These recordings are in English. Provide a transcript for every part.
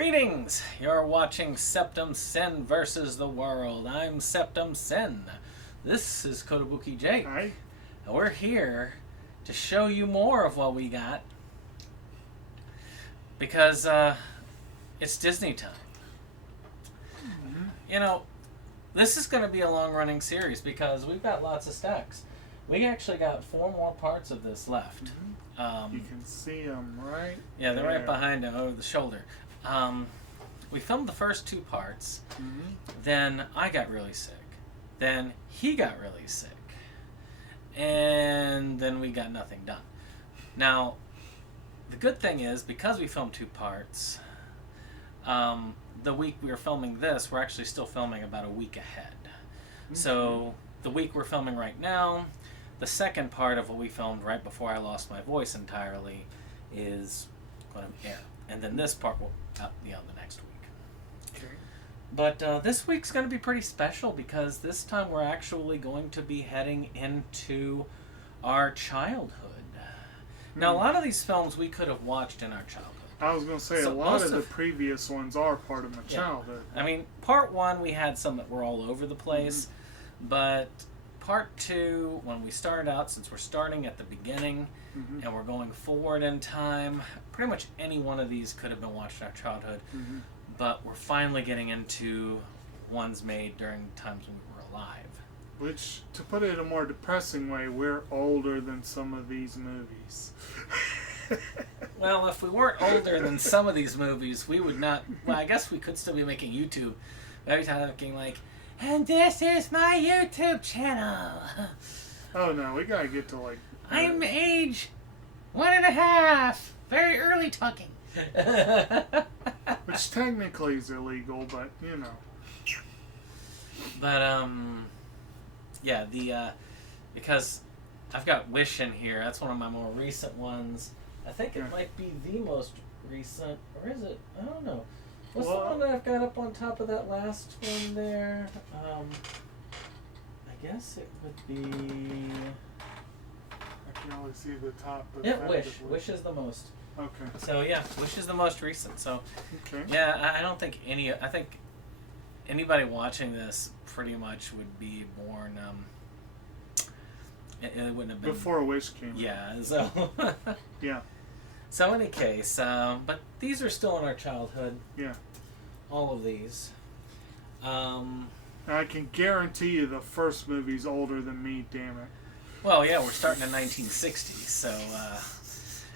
Greetings! You're watching SeptumSin versus the world. I'm SeptumSin. This is Kotobuki Jake. Hi. And we're here to show you more of what we got. Because, it's Disney time. Mm-hmm. You know, this is going to be a long-running series because we've got lots of stacks. We actually got 4 more parts of this left. Mm-hmm. You can see them right. Yeah, they're there. right behind him over the shoulder. We filmed the first 2 parts. Mm-hmm. Then I got really sick. Then he got really sick. And then we got nothing done. Now, the good thing is, because we filmed 2 parts, the week we were filming this, we're actually still filming about a week ahead. Mm-hmm. So, the week we're filming right now, the second part of what we filmed right before I lost my voice entirely is going to air. And then this part will be on the next week. Okay. But this week's going to be pretty special because this time we're actually going to be heading into our childhood. Now, a lot of these films we could have watched in our childhood. I was going to say, So a lot of the previous ones are part of my childhood. I mean, part 1, we had some that were all over the place. But part 2, when we started out, since we're starting at the beginning and we're going forward in time, pretty much any one of these could have been watched in our childhood. But we're finally getting into ones made during times when we were alive. Which, to put it in a more depressing way, we're older than some of these movies. Well, if we weren't older than some of these movies, we would not... Well, I guess we could still be making YouTube. Every time looking like, and this is my YouTube channel. Oh no, we gotta get to like... I'm age 1.5. Very early talking. Which technically is illegal, but you know. But, yeah, because I've got Wish in here. That's one of my more recent ones. I think it might be the most recent, or is it? I don't know. What's the one that I've got up on top of that last one there? I guess it would be... I can only see the top. Yeah, Wish. Wish is the most. Okay. So, yeah, Wish is the most recent. So, okay. yeah, I don't think I think anybody watching this pretty much would be born, it wouldn't have been... Before Wish came. Yeah, so... Yeah. So, in any case, but these are still in our childhood. Yeah. All of these. I can guarantee you the first movie's older than me, damn it. Well, yeah, we're starting in 1960, so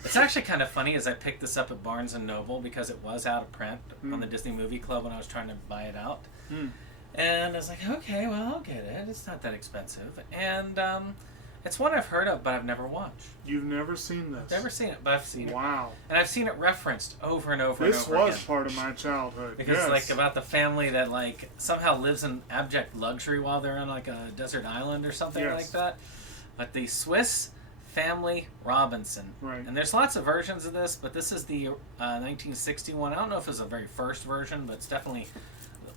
it's actually kind of funny as I picked this up at Barnes & Noble because it was out of print on the Disney Movie Club when I was trying to buy it out. And I was like, okay, well, I'll get it. It's not that expensive. And it's one I've heard of, but I've never watched. You've never seen this? I've never seen it, but I've seen it. Wow. And I've seen it referenced over and over and over again. This was part of my childhood. Because, like, about the family that, like, somehow lives in abject luxury while they're on, like, a desert island or something like that. But the Swiss Family Robinson. Right. And there's lots of versions of this, but this is the 1961. I don't know if it's the very first version, but it's definitely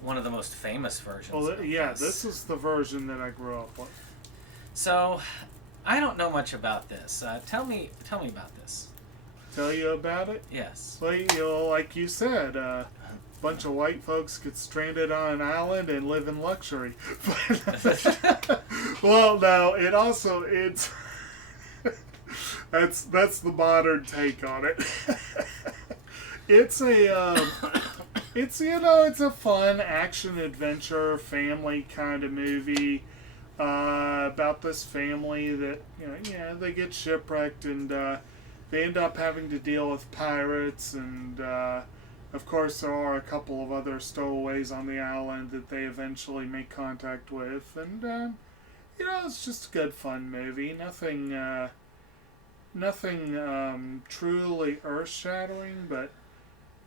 one of the most famous versions. Well, yeah, this is the version that I grew up with. So, I don't know much about this. Tell me about this. Tell you about it? Yes. Well, you know, like you said, a bunch of white folks get stranded on an island and live in luxury. Well, no, it's that's the modern take on it. It's a fun action adventure family kind of movie about this family that they get shipwrecked and they end up having to deal with pirates and of course there are a couple of other stowaways on the island that they eventually make contact with, and it's just a good fun movie. Nothing truly earth-shattering, but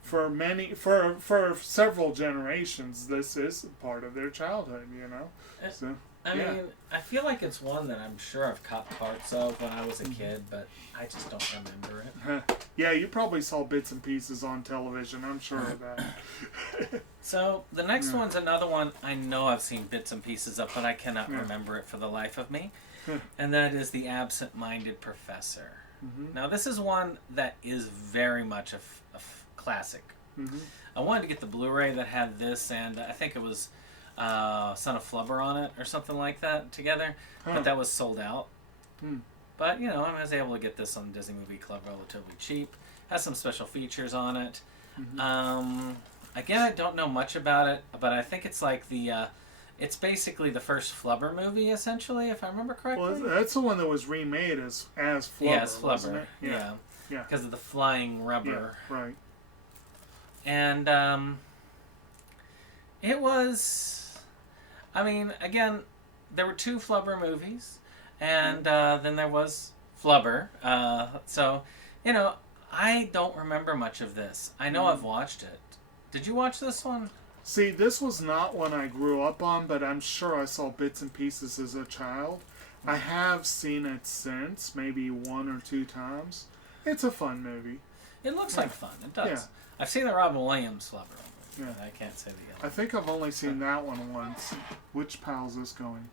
for several generations, this is part of their childhood, So, I mean, I feel like it's one that I'm sure I've caught parts of when I was a kid, but I just don't remember it. Yeah, you probably saw bits and pieces on television, I'm sure of that. So, the next one's another one I know I've seen bits and pieces of, but I cannot remember it for the life of me. And that is The Absent-Minded Professor. Mm-hmm. Now, this is one that is very much a classic Mm-hmm. I wanted to get the Blu-ray that had this, and I think it was Son of Flubber on it or something like that together, but that was sold out. But, you know, I was able to get this on Disney Movie Club relatively cheap. Has some special features on it. Again, I don't know much about it, but I think it's like it's basically the first Flubber movie, essentially, if I remember correctly. Well, that's the one that was remade as Flubber. Yeah, as Flubber. Wasn't it? Yeah. Yeah. Because of the flying rubber. Yeah, right. And it was, I mean, again, there were 2 Flubber movies, and then there was Flubber. So, you know, I don't remember much of this. I know I've watched it. Did you watch this one? See, this was not one I grew up on, but I'm sure I saw bits and pieces as a child. I have seen it since, maybe 1 or 2 times. It's a fun movie. It looks like fun. It does. Yeah. I've seen the Robin Williams Flubber movie. Yeah. I can't say the other. I think I've only seen that one once. Which pal's this going?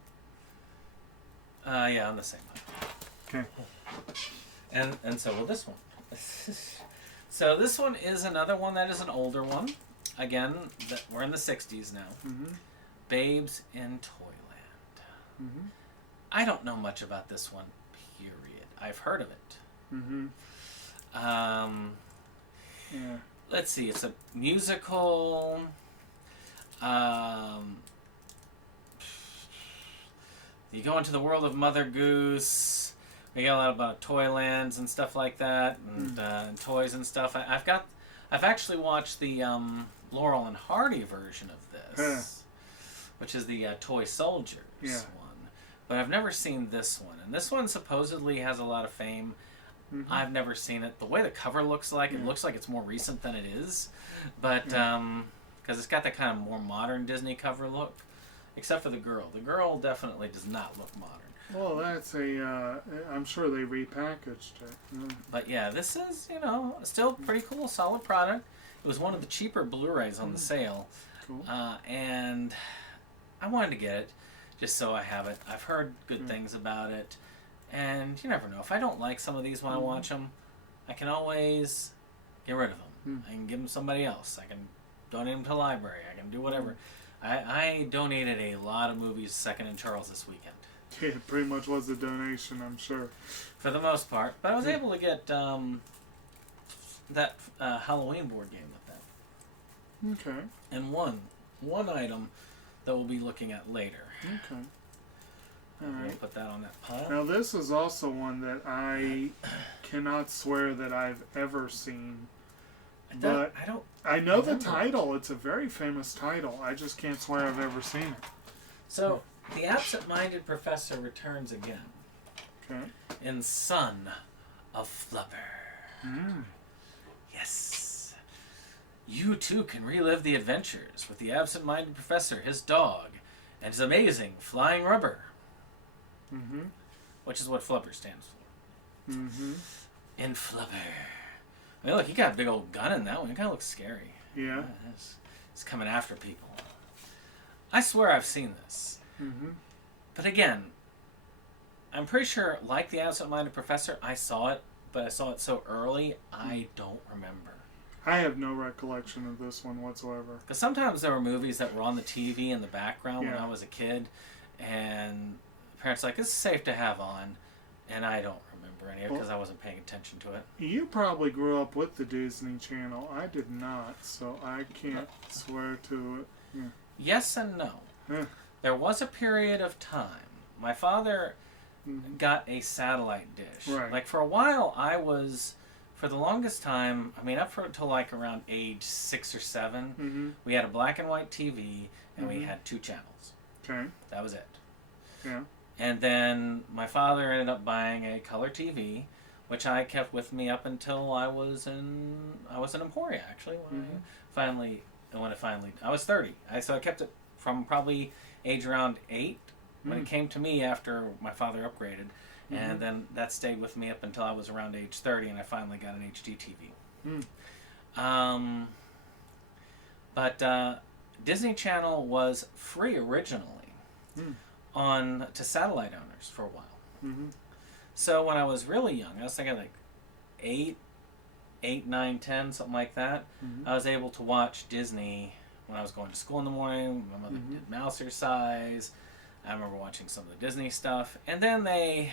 Yeah, on the same one. Okay. And so will this one. So this one is another one that is an older one. Again, we're in the 60s now. Babes in Toyland. I don't know much about this one, period. I've heard of it. Yeah. Let's see, it's a musical. You go into the world of Mother Goose. We got a lot about Toylands and stuff like that, and toys and stuff. I've actually watched the Laurel and Hardy version of this, which is the Toy Soldiers one. But I've never seen this one, and this one supposedly has a lot of fame. I've never seen it. The way the cover looks like, it looks like it's more recent than it is, but because it's got that kind of more modern Disney cover look, except for the girl. The girl definitely does not look modern. Well, that's I'm sure they repackaged it. But yeah, this is, you know, still pretty cool, solid product. It was one of the cheaper Blu-rays on the sale. Cool. And I wanted to get it just so I have it. I've heard good things about it. And you never know. If I don't like some of these when I watch them, I can always get rid of them. I can give them to somebody else. I can donate them to the library. I can do whatever. I donated a lot of movies to Second and Charles this weekend. Yeah, it pretty much was a donation, I'm sure. For the most part. But I was able to get that Halloween board game with that. Okay. And one item that we'll be looking at later. Okay. All We'll right. put that on that pile. Now, this is also one that I cannot swear that I've ever seen. But I know the title. It's a very famous title. I just can't swear I've ever seen it. So, the absent-minded professor returns again. Okay. In Son of Flubber. Yes. You too can relive the adventures with the absent-minded professor, his dog, and his amazing flying rubber. Which is what Flubber stands for. In Flubber. I mean, look, he got a big old gun in that one. It kind of looks scary. Yeah. He's coming after people. I swear I've seen this. But again, I'm pretty sure, like the absent-minded professor, I saw it, but I saw it so early, I don't remember. I have no recollection of this one whatsoever. Because sometimes there were movies that were on the TV in the background when I was a kid, and parents were like, this is safe to have on, and I don't remember any of it because I wasn't paying attention to it. You probably grew up with the Disney Channel. I did not, so I can't swear to it. Yes and no. Yeah. There was a period of time. My father got a satellite dish. Right. Like, for a while, I was, for the longest time, I mean, up until like around age 6 or 7, we had a black and white TV, and we had 2 channels. Okay. That was it. Yeah. And then my father ended up buying a color TV, which I kept with me up until I was in Emporia, actually, I was 30. So I kept it from probably age around 8 when it came to me after my father upgraded. And then that stayed with me up until I was around age 30, and I finally got an HD TV. But Disney Channel was free originally to satellite owners for a while. So when I was really young, I was thinking like 8, 8, 9, 10, something like that, I was able to watch Disney when I was going to school in the morning. My mother did Mousercise. I remember watching some of the Disney stuff. And then they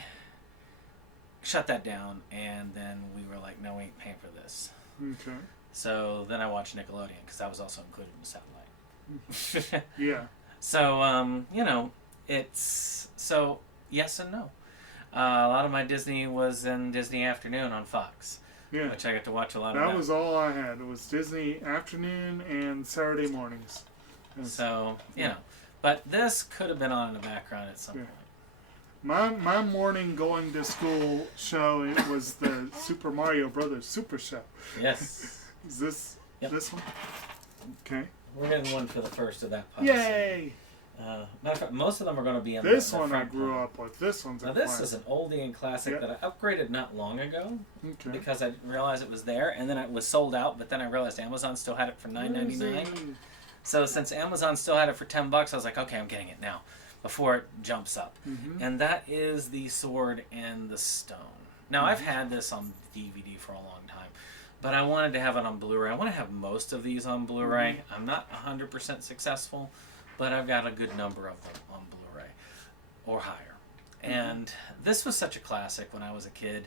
shut that down, and then we were like, no, we ain't paying for this. Okay. So then I watched Nickelodeon, because that was also included in the satellite. Yeah. So, you know, it's... So, yes and no. A lot of my Disney was in Disney Afternoon on Fox. Yeah. Which I got to watch a lot of that. That was all I had. It was Disney Afternoon and Saturday mornings. So, you know. But this could have been on in the background at some point. My morning going to school show, it was the Super Mario Brothers Super Show. Yes. Is this this one? Okay. We're getting one for the first of that puzzle. Yay! Matter of fact, most of them are going to be in this the one. I front grew part. up with. This one's a Now this is an oldie and classic that I upgraded not long ago because I didn't realize it was there, and then it was sold out. But then I realized Amazon still had it for $9.99. So since Amazon still had it for $10, I was like, okay, I'm getting it now before it jumps up. And that is the Sword and the Stone. Now I've had this on DVD for a long time, but I wanted to have it on Blu-ray. I want to have most of these on Blu-ray. I'm not 100% successful, but I've got a good number of them on Blu-ray or higher. And this was such a classic when I was a kid.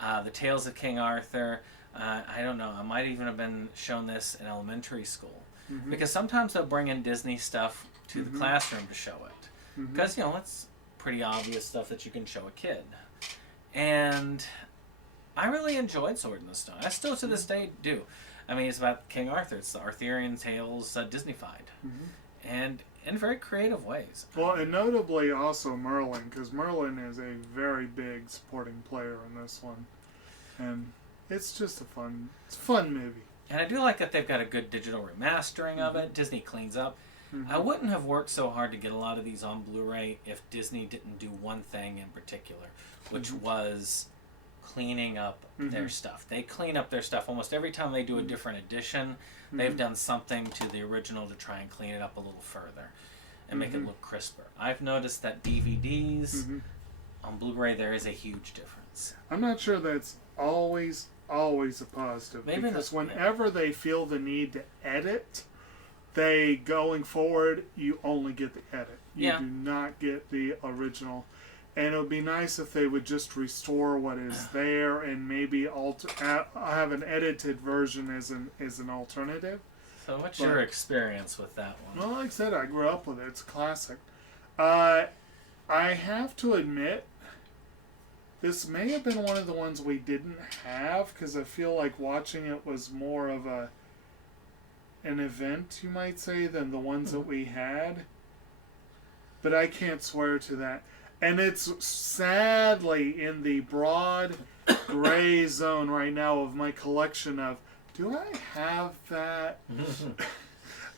The Tales of King Arthur. I don't know. I might even have been shown this in elementary school. Because sometimes they'll bring in Disney stuff to the classroom to show it. Because, you know, it's pretty obvious stuff that you can show a kid. And I really enjoyed Sword in the Stone. I still to this day do. I mean, it's about King Arthur. It's the Arthurian tales Disney-fied. And in very creative ways. Well, and notably also Merlin, because Merlin is a very big supporting player in this one. And it's just a fun movie. And I do like that they've got a good digital remastering of it. Disney cleans up. I wouldn't have worked so hard to get a lot of these on Blu-ray if Disney didn't do one thing in particular, which was cleaning up their stuff. They clean up their stuff almost every time they do a different edition. They've done something to the original to try and clean it up a little further and make it look crisper. I've noticed that DVDs on Blu-ray, there is a huge difference. I'm not sure that's always a positive. Maybe because whenever they feel the need to edit, they, going forward, you only get the edit. You do not get the original. And it would be nice if they would just restore what is there and maybe have an edited version as an alternative. So what's your experience with that one? Well, like I said, I grew up with it. It's a classic. I have to admit, this may have been one of the ones we didn't have because I feel like watching it was more of an event, you might say, than the ones that we had. But I can't swear to that. And it's sadly in the broad gray zone right now of my collection of, do I have that?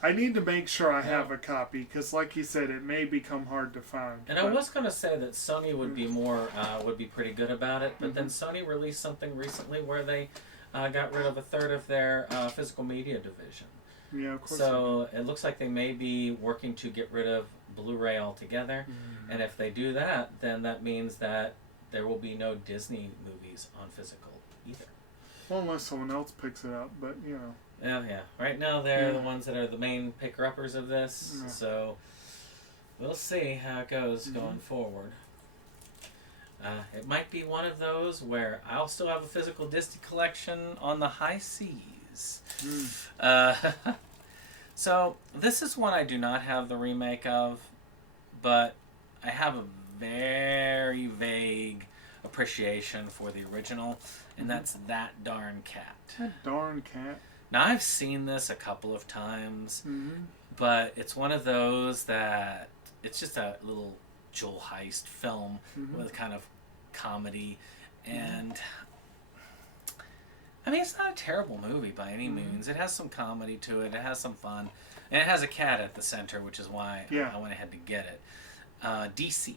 I need to make sure I have a copy because, like you said, it may become hard to find. And I was going to say that Sony would be would be pretty good about it, but then Sony released something recently where they got rid of a third of their physical media division. Yeah, of course. So it looks like they may be working to get rid of Blu-ray altogether, and if they do that, then that means that there will be no Disney movies on physical either. Well, unless someone else picks it up, but you know. Yeah. Right now, they're the ones that are the main picker-uppers of this, so we'll see how it goes going forward. It might be one of those where I'll still have a physical Disney collection on the high seas. So this is one I do not have the remake of, but I have a very vague appreciation for the original, and that's That Darn Cat. That Darn Cat. Now, I've seen this a couple of times, but it's one of those that it's just a little jewel heist film with kind of comedy, and I mean, it's not a terrible movie by any means. It has some comedy to it. It has some fun, and it has a cat at the center, which is why I went ahead to get it. DC,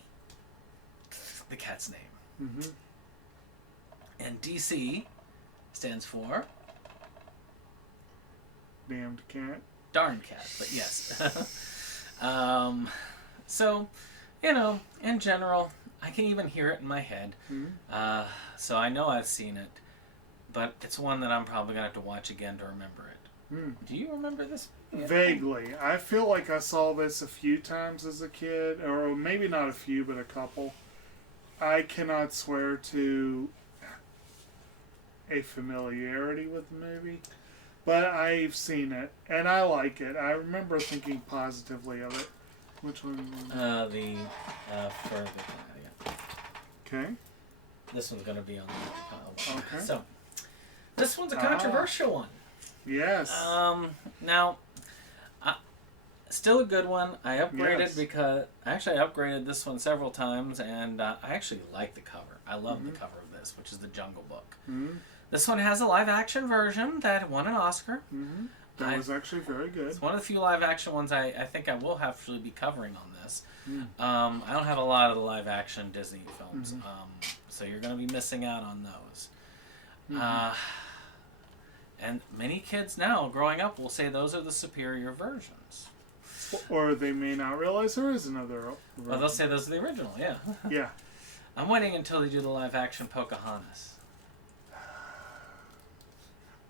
the cat's name, and DC stands for Damned Cat. Darn Cat, but yes. So, you know, in general, I can even hear it in my head. So I know I've seen it. but it's one that I'm probably going to have to watch again to remember it. Do you remember this? Vaguely. I feel like I saw this a few times as a kid, or maybe not a few, but a couple. I cannot swear to a familiarity with the movie, but I've seen it, and I like it. I remember thinking positively of it. Which one? Okay. This one's going to be on the pile. Okay. So, this one's a controversial one. Yes. Now, still a good one. I upgraded because I upgraded this one several times, and I actually like the cover. I love the cover of this, which is the Jungle Book. This one has a live-action version that won an Oscar. That was actually very good. It's one of the few live-action ones I think I will actually be covering on this. I don't have a lot of the live-action Disney films, so you're going to be missing out on those. And many kids now, growing up, will say those are the superior versions. Or they may not realize there is another version. Well, they'll say those are the original, yeah. Yeah. I'm waiting until they do the live-action Pocahontas.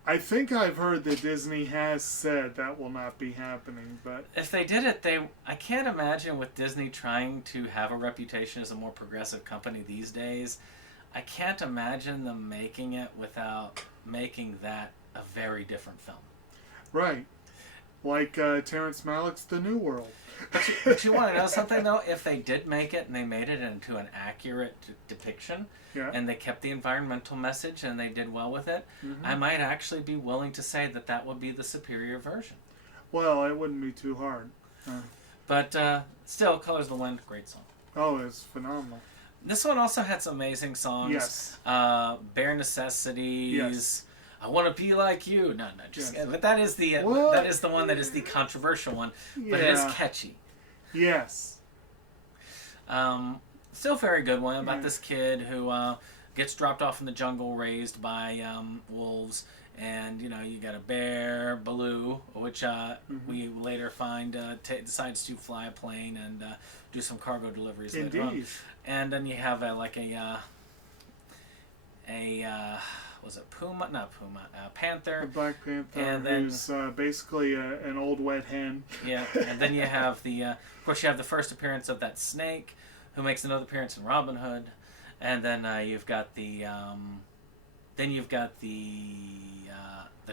I think I've heard that Disney has said that will not be happening, but... If they did it, I can't imagine with Disney trying to have a reputation as a more progressive company these days. I can't imagine them making it without making that a very different film. Right. Like Terrence Malick's The New World. But you want to know something, though? If they did make it and they made it into an accurate depiction, and they kept the environmental message and they did well with it, I might actually be willing to say that that would be the superior version. Well, it wouldn't be too hard. But still, Colors of the Wind, great song. Oh, it's phenomenal. This one also had some amazing songs. Yes. Bare Necessities. Yes. I want to be like you. No, just but that is the one that is the controversial one. But it is catchy. Yes. Still a very good one about this kid who gets dropped off in the jungle, raised by wolves, and you got a bear, Baloo, which we later find decides to fly a plane and do some cargo deliveries later on. And then you have was it Puma? Not Puma. Panther. A Black Panther, and then, who's basically an old wet hen. Yeah, and then you have of course, you have the first appearance of that snake, who makes another appearance in Robin Hood, and then you've got the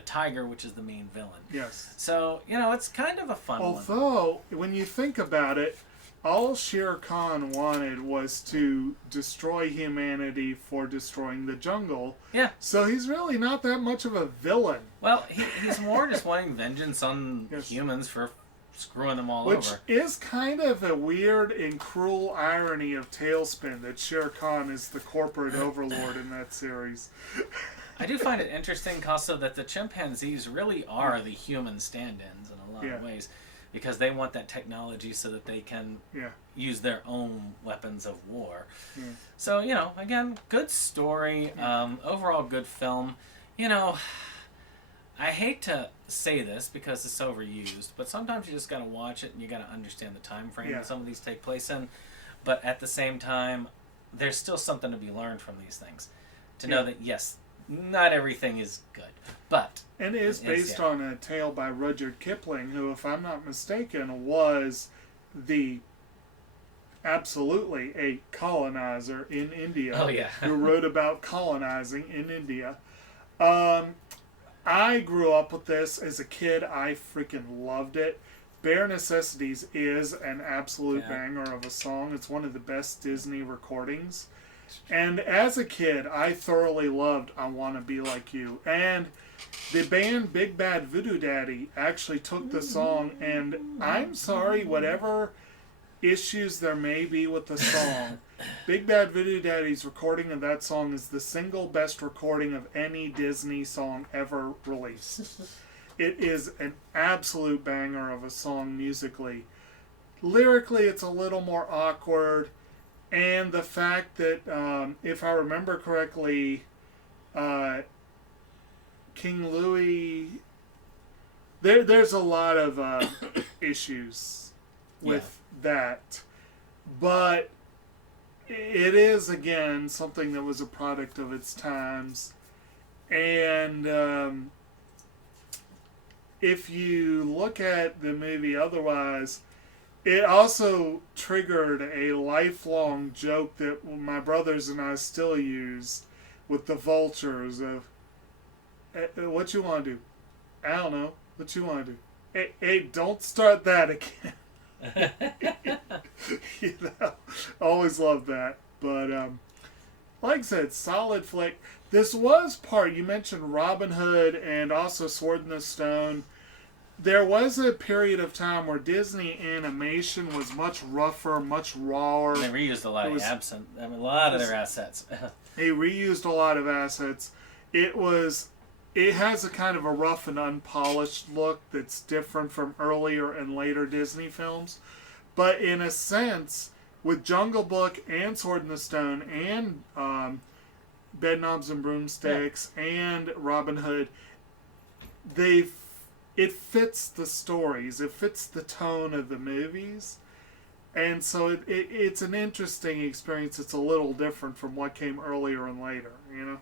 tiger, which is the main villain. Yes. So it's kind of a fun one. Although, when you think about it, all Shere Khan wanted was to destroy humanity for destroying the jungle. Yeah. So he's really not that much of a villain. Well, he's more just wanting vengeance on humans for screwing them all over. Which is kind of a weird and cruel irony of Tailspin, that Shere Khan is the corporate overlord in that series. I do find it interesting also that the chimpanzees really are the human stand-ins in a lot of ways. Because they want that technology so that they can use their own weapons of war. So, again, good story. Overall, good film. I hate to say this because it's overused, but sometimes you just got to watch it and you got to understand the time frame that some of these take place in. But at the same time, there's still something to be learned from these things. To know that, yes, not everything is good, but... And it is based on a tale by Rudyard Kipling, who, if I'm not mistaken, was absolutely a colonizer in India. Oh, yeah. Who wrote about colonizing in India. I grew up with this as a kid. I freaking loved it. Bare Necessities is an absolute banger of a song. It's one of the best Disney recordings. And as a kid, I thoroughly loved I Wanna Be Like You. And the band Big Bad Voodoo Daddy actually took the song, and I'm sorry, whatever issues there may be with the song, Big Bad Voodoo Daddy's recording of that song is the single best recording of any Disney song ever released. It is an absolute banger of a song musically. Lyrically, it's a little more awkward. And the fact that, if I remember correctly, King Louis, there's a lot of issues with that. But it is, again, something that was a product of its times. And if you look at the movie otherwise, it also triggered a lifelong joke that my brothers and I still use with the vultures of, what you want to do? I don't know. What you want to do? Hey, don't start that again. You know, always love that. But like I said, solid flick. This was part, you mentioned Robin Hood and also Sword in the Stone. There was a period of time where Disney animation was much rougher, much rawer. They reused a lot of a lot of their assets. They reused a lot of assets. It has a kind of a rough and unpolished look that's different from earlier and later Disney films. But in a sense, with Jungle Book and Sword in the Stone and Bedknobs and Broomsticks and Robin Hood, it fits the stories. It fits the tone of the movies. And so it's an interesting experience. It's a little different from what came earlier and later, you know?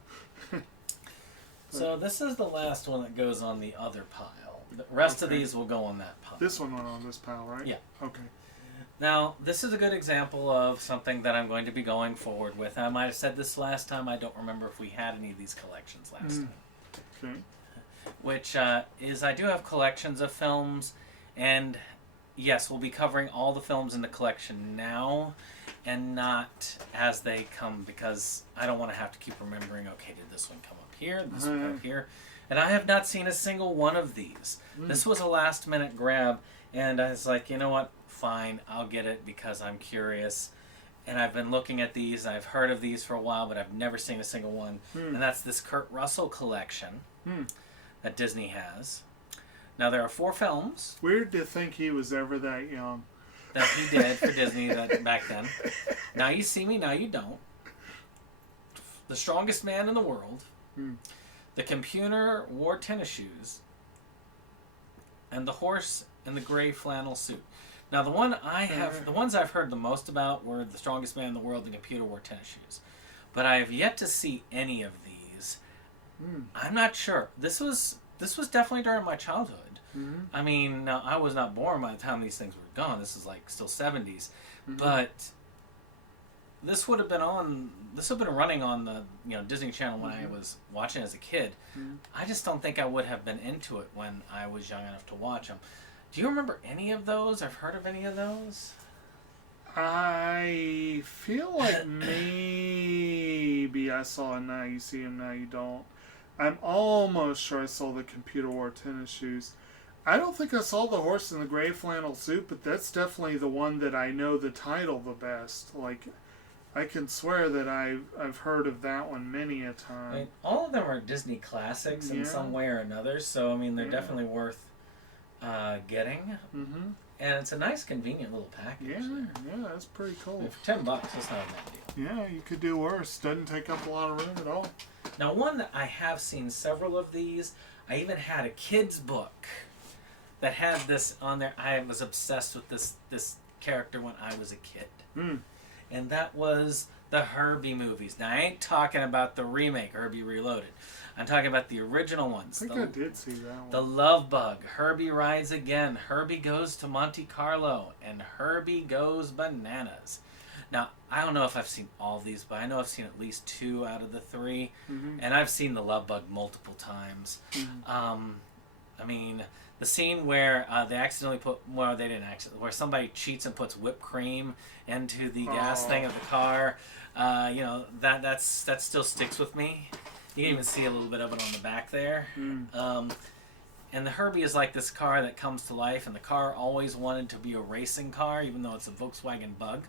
So this is the last one that goes on the other pile. The rest of these will go on that pile. This one went on this pile, right? Yeah. Okay. Now, this is a good example of something that I'm going to be going forward with. I might have said this last time. I don't remember if we had any of these collections last time. Okay. Which is I do have collections of films, and yes, we'll be covering all the films in the collection now and not as they come, because I don't want to have to keep remembering, okay, did this one come up here, this one come up here? And I have not seen a single one of these. This was a last minute grab, and I was like, you know what, fine, I'll get it because I'm curious. And I've been looking at these, I've heard of these for a while, but I've never seen a single one. And that's this Kurt Russell collection that Disney has. Now, there are 4 films. Weird to think he was ever that young. That he did for Disney back then. Now You See Me, Now You Don't. The Strongest Man in the World. The Computer Wore Tennis Shoes. And The Horse in the Gray Flannel Suit. Now, the ones I've heard the most about were The Strongest Man in the World and The Computer Wore Tennis Shoes. But I have yet to see any of these. I'm not sure. This was definitely during my childhood. I mean, I was not born by the time these things were gone. This is like still 70s. But this would have been running on the Disney Channel when I was watching as a kid. I just don't think I would have been into it when I was young enough to watch them. Do you remember any of those? I've heard of any of those? I feel like maybe I saw a Now You See Him, Now You Don't. I'm almost sure I saw The Computer Wore Tennis Shoes. I don't think I saw The Horse in the Gray Flannel Suit, but that's definitely the one that I know the title the best. Like, I can swear that I've heard of that one many a time. I mean, all of them are Disney classics in some way or another, so I mean they're definitely worth getting. And it's a nice, convenient little package. Yeah, that's pretty cool. I mean, for $10, that's not a bad deal. Yeah, you could do worse. Doesn't take up a lot of room at all. Now, one that I have seen several of these, I even had a kid's book that had this on there. I was obsessed with this character when I was a kid. And that was the Herbie movies. Now, I ain't talking about the remake, Herbie Reloaded. I'm talking about the original ones. I think I did see that one. The Love Bug, Herbie Rides Again, Herbie Goes to Monte Carlo, and Herbie Goes Bananas. Now, I don't know if I've seen all of these, but I know I've seen at least 2 out of the 3. And I've seen The Love Bug multiple times. I mean, the scene where they accidentally they didn't accidentally, where somebody cheats and puts whipped cream into the gas thing of the car, that still sticks with me. You can even see a little bit of it on the back there. And the Herbie is like this car that comes to life, and the car always wanted to be a racing car, even though it's a Volkswagen Bug.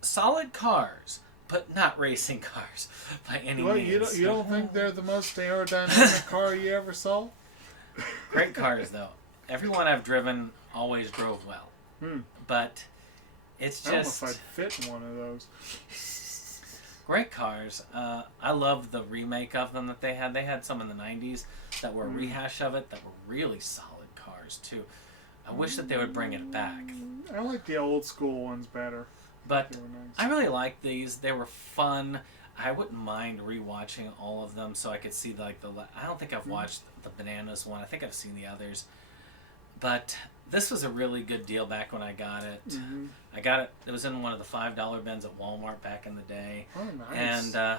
Solid cars, but not racing cars by any means. You don't think they're the most aerodynamic car you ever saw? Great cars, though. Everyone I've driven always drove well. But it's just... I don't know if I'd fit in one of those. Great cars. I love the remake of them that they had. They had some in the 90s that were a rehash of it that were really solid cars, too. I wish that they would bring it back. I like the old school ones better. But I really like these. They were fun. I wouldn't mind rewatching all of them so I could see like I don't think I've watched the Bananas one. I think I've seen the others, but this was a really good deal back when I got it. Mm-hmm. I got it. It was in one of the $5 bins at Walmart back in the day. Oh, nice. And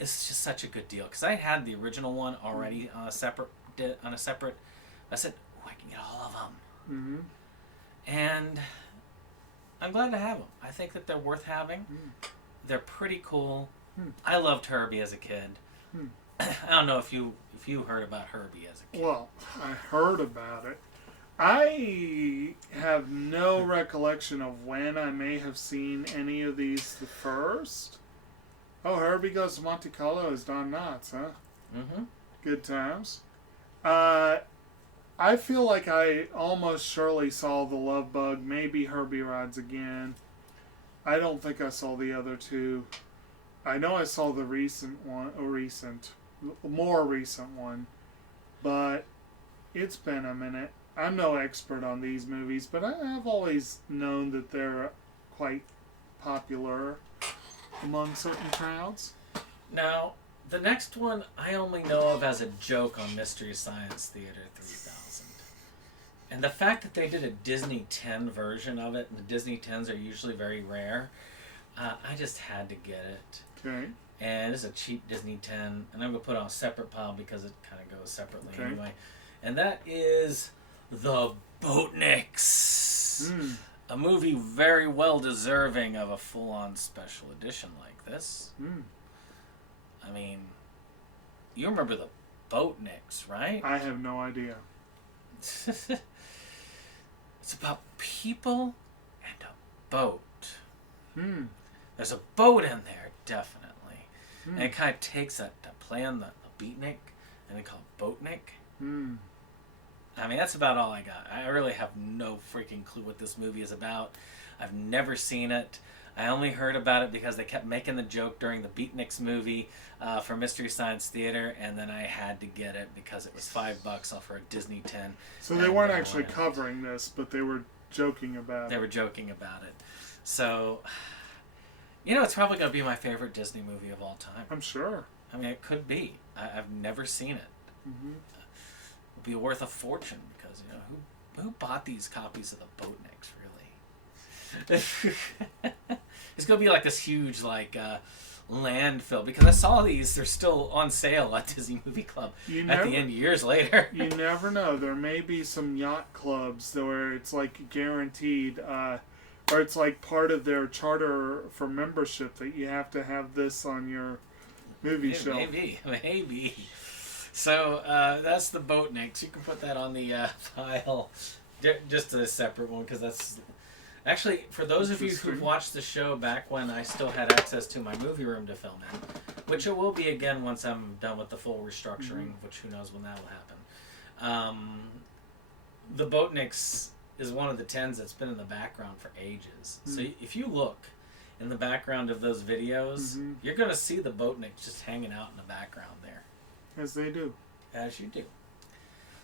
it's just such a good deal because I had the original one already on a separate. I said, "Oh, I can get all of them." Mm-hmm. And I'm glad to have them. I think that they're worth having. They're pretty cool. I loved Herbie as a kid. I don't know if you heard about Herbie as a kid. Well, I heard about it. I have no recollection of when I may have seen any of these the first. Oh, Herbie Goes to Monte Carlo is Don Knotts, huh? Mm-hmm. Good times. I feel like I almost surely saw The Love Bug, maybe Herbie Rides Again. I don't think I saw the other two. I know I saw the more recent one, but it's been a minute. I'm no expert on these movies, but I've always known that they're quite popular among certain crowds. Now, the next one I only know of as a joke on Mystery Science Theater 3000. And the fact that they did a Disney 10 version of it, and the Disney 10s are usually very rare, I just had to get it. Okay. And it's a cheap Disney 10, and I'm going to put it on a separate pile because it kind of goes separately anyway. And that is The Boatniks. A movie very well deserving of a full-on special edition like this. I mean, you remember The Boatniks, right? I have no idea. It's about people and a boat. There's a boat in there, definitely. And it kind of takes that play on the beatnik, and they call it boatnik. I mean, that's about all I got. I really have no freaking clue what this movie is about. I've never seen it. I only heard about it because they kept making the joke during the Beatniks movie for Mystery Science Theater, and then I had to get it because it was $5 for a Disney 10. So they weren't actually covering this, but they were joking about it. They were joking about it. So, you know, it's probably going to be my favorite Disney movie of all time. I'm sure. I mean, it could be. I've never seen it. It would be worth a fortune because, you know, who bought these copies of the Boatniks, really? It's going to be like this huge, like, landfill. Because I saw these, they're still on sale at Disney Movie Club at the end years later. You never know. There may be some yacht clubs where it's, like, guaranteed, or it's, like, part of their charter for membership that you have to have this on your movie shelf. Maybe. So, that's the Boatniks. You can put that on the pile. Just a separate one, because that's... Actually, for those of you who've watched the show back when I still had access to my movie room to film in, which it will be again once I'm done with the full restructuring, which who knows when that will happen. The Boatniks is one of the 10s that's been in the background for ages. So if you look in the background of those videos, you're going to see the Boatniks just hanging out in the background there. As they do. As you do.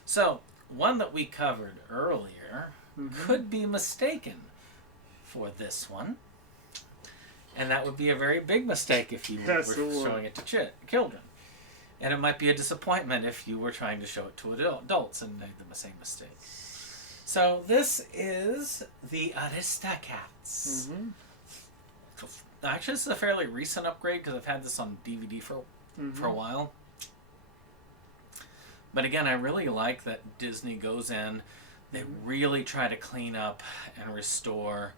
So, one that we covered earlier could be mistaken for this one, and that would be a very big mistake if you were showing it to children, and it might be a disappointment if you were trying to show it to adults and made the same mistake. So this is the Aristocats. Actually, this is a fairly recent upgrade because I've had this on DVD for a while. But again, I really like that Disney goes in, they really try to clean up and restore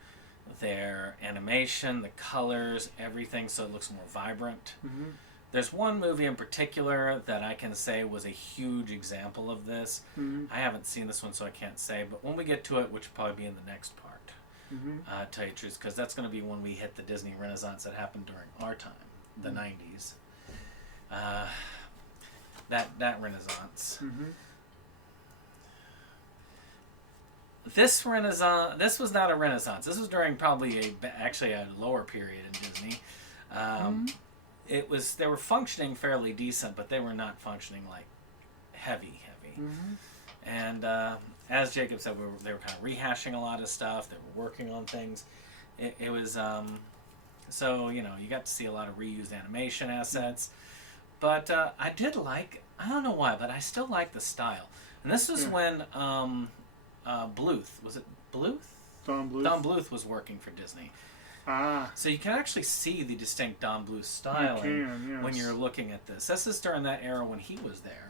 their animation, the colors, everything, so it looks more vibrant. There's one movie in particular that I can say was a huge example of this. I haven't seen this one, so I can't say, but when we get to it, which will probably be in the next part, tell you the truth, because that's going to be when we hit the Disney Renaissance that happened during our time, the 90s. That Renaissance. This was not a Renaissance. This was during probably actually a lower period in Disney. They were functioning fairly decent, but they were not functioning like heavy. And as Jacob said, they were kind of rehashing a lot of stuff. They were working on things. It was So, you know, you got to see a lot of reused animation assets. But I did like, I don't know why, but I still like the style. And this was when Bluth, was it Bluth? Don Bluth. Don Bluth was working for Disney. Ah. So you can actually see the distinct Don Bluth styling when you're looking at this. This is during that era when he was there.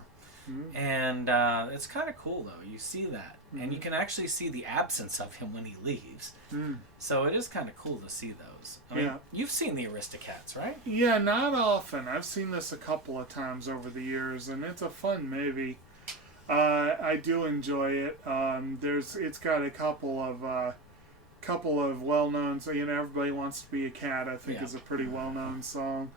Mm-hmm. And it's kind of cool, though. You see that. Mm-hmm. And you can actually see the absence of him when he leaves. Mm. So it is kind of cool to see those. I mean, you've seen the Aristocats, right? Yeah, not often. I've seen this a couple of times over the years, and it's a fun movie. I do enjoy it. It's got a couple of well-known. So, you know, Everybody Wants to Be a Cat, I think, is a pretty well-known song.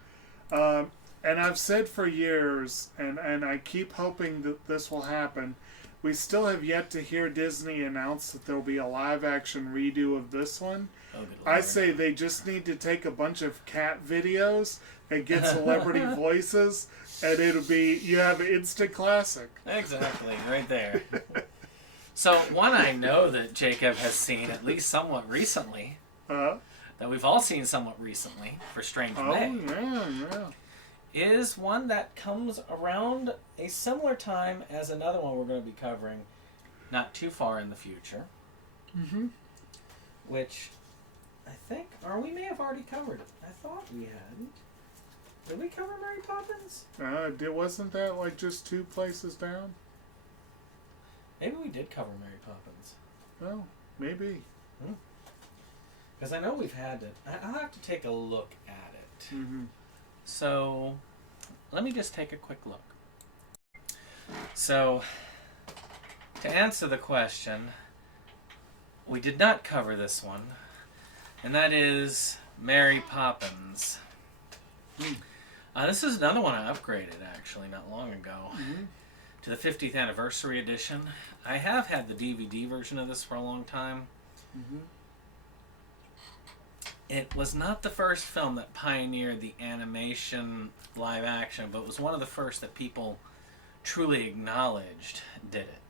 And I've said for years, and I keep hoping that this will happen, we still have yet to hear Disney announce that there'll be a live-action redo of this one. Oh, I say they just need to take a bunch of cat videos and get celebrity voices, and you have an instant classic. Exactly, right there. So one I know that Jacob has seen at least somewhat recently, that we've all seen somewhat recently for Strange May. Yeah. Is one that comes around a similar time as another one we're going to be covering not too far in the future. Mm-hmm. Which I think, or we may have already covered it. I thought we hadn't. Did we cover Mary Poppins? Wasn't that like just 2 places down? Maybe we did cover Mary Poppins. Oh, maybe. Because I know we've had it. I'll have to take a look at it. Mm-hmm. So, let me just take a quick look. So, to answer the question, we did not cover this one, and that is Mary Poppins. This is another one I upgraded, actually, not long ago, to the 50th anniversary edition. I have had the DVD version of this for a long time. Mm-hmm. It was not the first film that pioneered the animation live action, but it was one of the first that people truly acknowledged did it.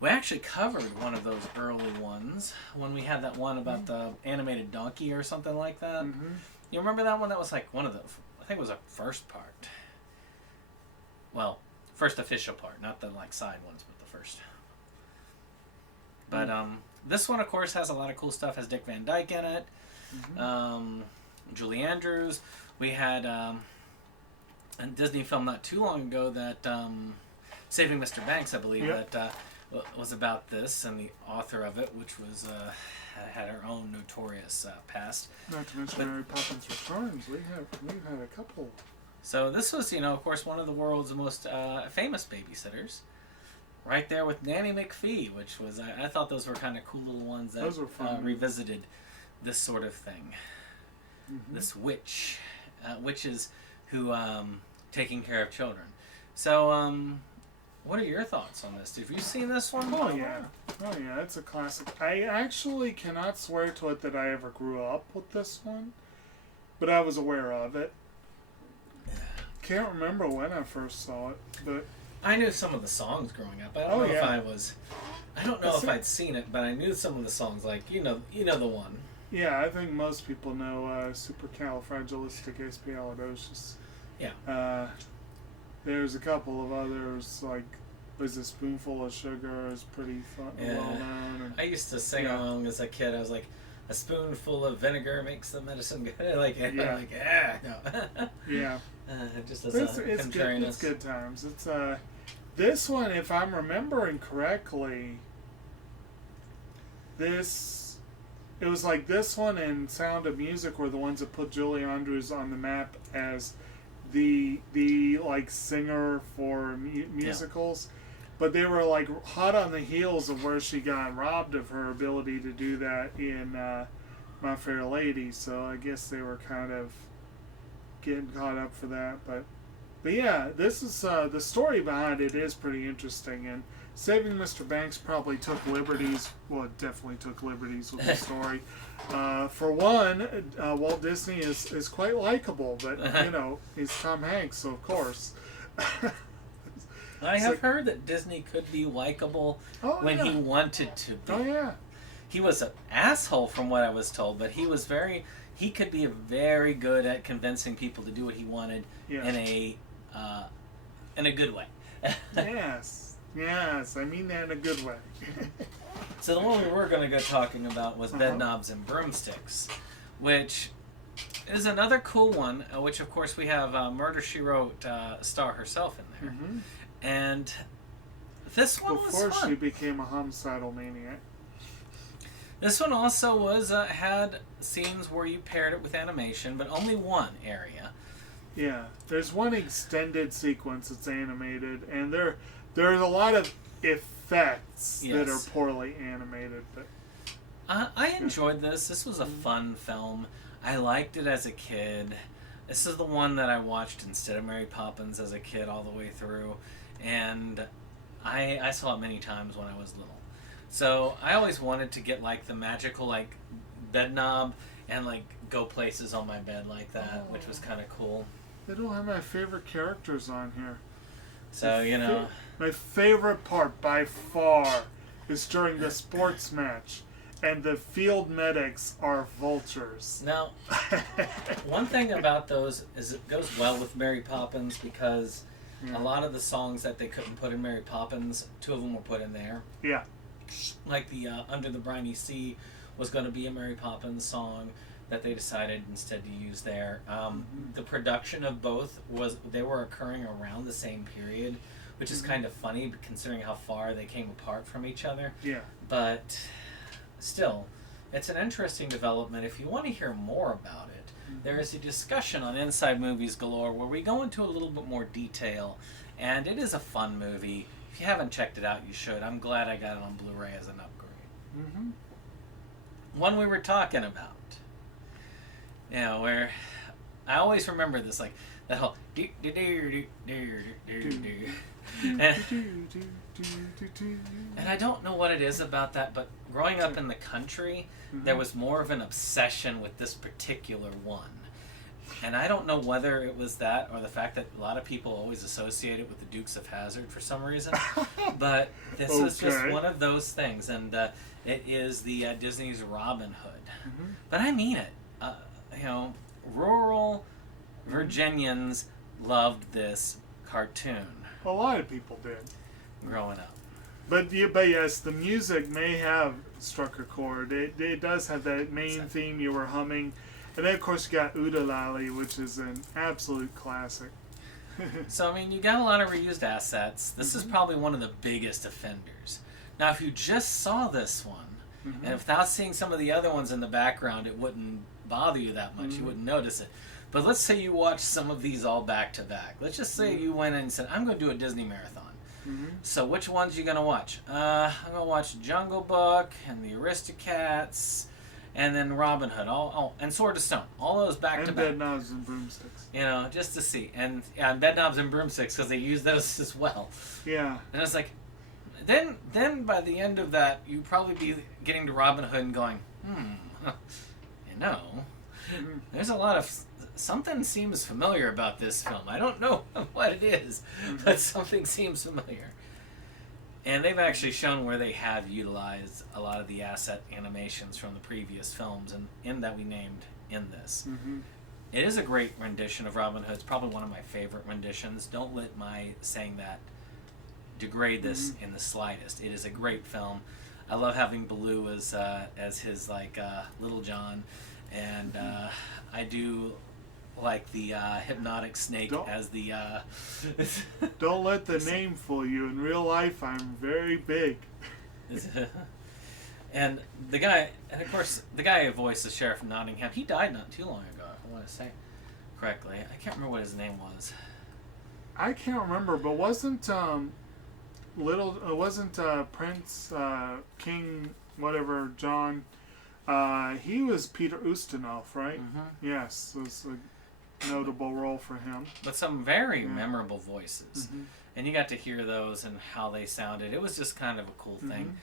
We actually covered one of those early ones when we had that one about the animated donkey or something like that. Mm-hmm. You remember that one? That was like one of the, I think it was a first part. Well, first official part, not the like side ones, but the first. But this one, of course, has a lot of cool stuff. Has Dick Van Dyke in it. Mm-hmm. Julie Andrews. We had a Disney film not too long ago that Saving Mr. Banks, I believe, that was about this, and the author of it, which was had her own notorious past. Not to mention Mary Poppins Returns. We've had a couple. So this was, you know, of course, one of the world's most famous babysitters. Right there with Nanny McPhee, which was, I thought those were kind of cool little ones that revisited this sort of thing. Mm-hmm. This witches who taking care of children. So, what are your thoughts on this? Have you seen this one? Oh yeah, it's a classic. I actually cannot swear to it that I ever grew up with this one, but I was aware of it. Can't remember when I first saw it, but I knew some of the songs growing up. I don't know if I don't know if I'd seen it, but I knew some of the songs. Like you know the one. Yeah, I think most people know Supercalifragilisticexpialidocious. Yeah. There's a couple of others like was a spoonful of sugar is pretty well known. I used to sing along as a kid. I was like, a spoonful of vinegar makes the medicine good. No. Yeah. Just as it's good. It's good times. It's this one, if I'm remembering correctly, it was like this one and Sound of Music were the ones that put Julie Andrews on the map as the like singer for musicals. But they were like hot on the heels of where she got robbed of her ability to do that in My Fair Lady. So I guess they were kind of getting caught up for that. But yeah, this is the story behind it is pretty interesting. And Saving Mr. Banks probably took liberties. Well, it definitely took liberties with the story. For one, Walt Disney is quite likable, but you know he's Tom Hanks, so of course. I have heard that Disney could be likable when he wanted to be. Oh yeah. he was an asshole from what I was told, but he could be very good at convincing people to do what he wanted in a good way. Yes, I mean that in a good way. So the one we were going to go talking about was Bedknobs and Broomsticks, which is another cool one, which of course we have Murder, She Wrote star herself in there. Mm-hmm. And this one was fun. Before she became a homicidal maniac. This one also was had scenes where you paired it with animation, but only one area. Yeah, there's one extended sequence that's animated, and there's a lot of effects that are poorly animated. But I enjoyed this. This was a fun film. I liked it as a kid. This is the one that I watched instead of Mary Poppins as a kid all the way through, and I saw it many times when I was little. So I always wanted to get like the magical like bed knob and like go places on my bed like that, which was kind of cool. They don't have my favorite characters on here. So, you know, my favorite part by far is during the sports match, and the field medics are vultures. Now, one thing about those is it goes well with Mary Poppins because a lot of the songs that they couldn't put in Mary Poppins, 2 of them were put in there. Yeah. Like the Under the Briny Sea was going to be a Mary Poppins song that they decided instead to use there. The production of both they were occurring around the same period, which is kind of funny considering how far they came apart from each other. Yeah. But still, it's an interesting development. If you want to hear more about it, there is a discussion on Inside Movies Galore where we go into a little bit more detail, and it is a fun movie. If you haven't checked it out, you should. I'm glad I got it on Blu-ray as an upgrade. One we were talking about. You know, where I always remember this, like that whole and I don't know what it is about that, but growing up in the country, there was more of an obsession with this particular one. And I don't know whether it was that or the fact that a lot of people always associate it with the Dukes of Hazzard for some reason. But this was just one of those things, and it is the Disney's Robin Hood. But I mean it. You know, rural Virginians loved this cartoon. A lot of people did. Growing up. But yes, the music may have struck a chord. It does have that main theme you were humming. And then, of course, you got Oodalali, which is an absolute classic. So, I mean, you got a lot of reused assets. This is probably one of the biggest offenders. Now, if you just saw this one, and without seeing some of the other ones in the background, it wouldn't bother you that much. You wouldn't notice it. But let's say you watch some of these all back to back. Let's just say you went in and said, I'm going to do a Disney marathon. So which ones are you going to watch? I'm going to watch Jungle Book and the Aristocats and then Robin Hood. And Sword of Stone. All those back to back. And Bedknobs and Broomsticks. You know, just to see. And Bedknobs and Broomsticks because they use those as well. Yeah. And it's like, then by the end of that, you'd probably be getting to Robin Hood and going, you know, there's a lot of... Something seems familiar about this film. I don't know what it is, but something seems familiar. And they've actually shown where they have utilized a lot of the asset animations from the previous films and in that we named in this. It is a great rendition of Robin Hood. It's probably one of my favorite renditions. Don't let my saying that degrade this in the slightest. It is a great film. I love having Baloo as his like Little John, and I do like the hypnotic snake as the... Don't let the name fool you. In real life, I'm very big. And the guy, and of course, the guy who voiced the Sheriff of Nottingham, he died not too long ago, if I want to say correctly. I can't remember what his name was. I can't remember, but wasn't Prince King whatever John? He was Peter Ustinov, right? Yes, it was a notable role for him. But some very memorable voices. And you got to hear those and how they sounded. It was just kind of a cool thing.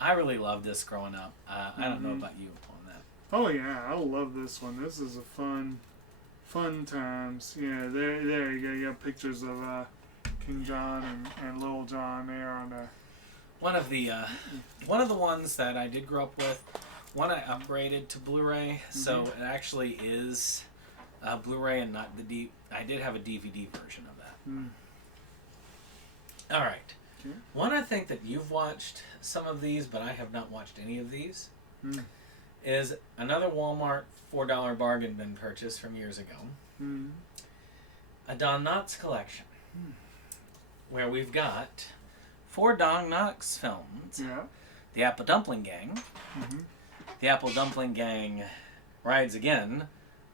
I really loved this growing up. I don't know about you on that. Oh yeah, I love this one. This is a fun times. Yeah, there you go. You got pictures of King John and Little John there on the one of the ones that I did grow up with. One I upgraded to Blu-ray, so it actually is Blu-ray and not the D. I did have a DVD version of that. All right. Okay. One I think that you've watched some of these, but I have not watched any of these, is another Walmart $4 bargain bin purchase from years ago. A Don Knotts collection, where we've got 4 Don Knotts films. Yeah. The Apple Dumpling Gang. The Apple Dumpling Gang Rides Again,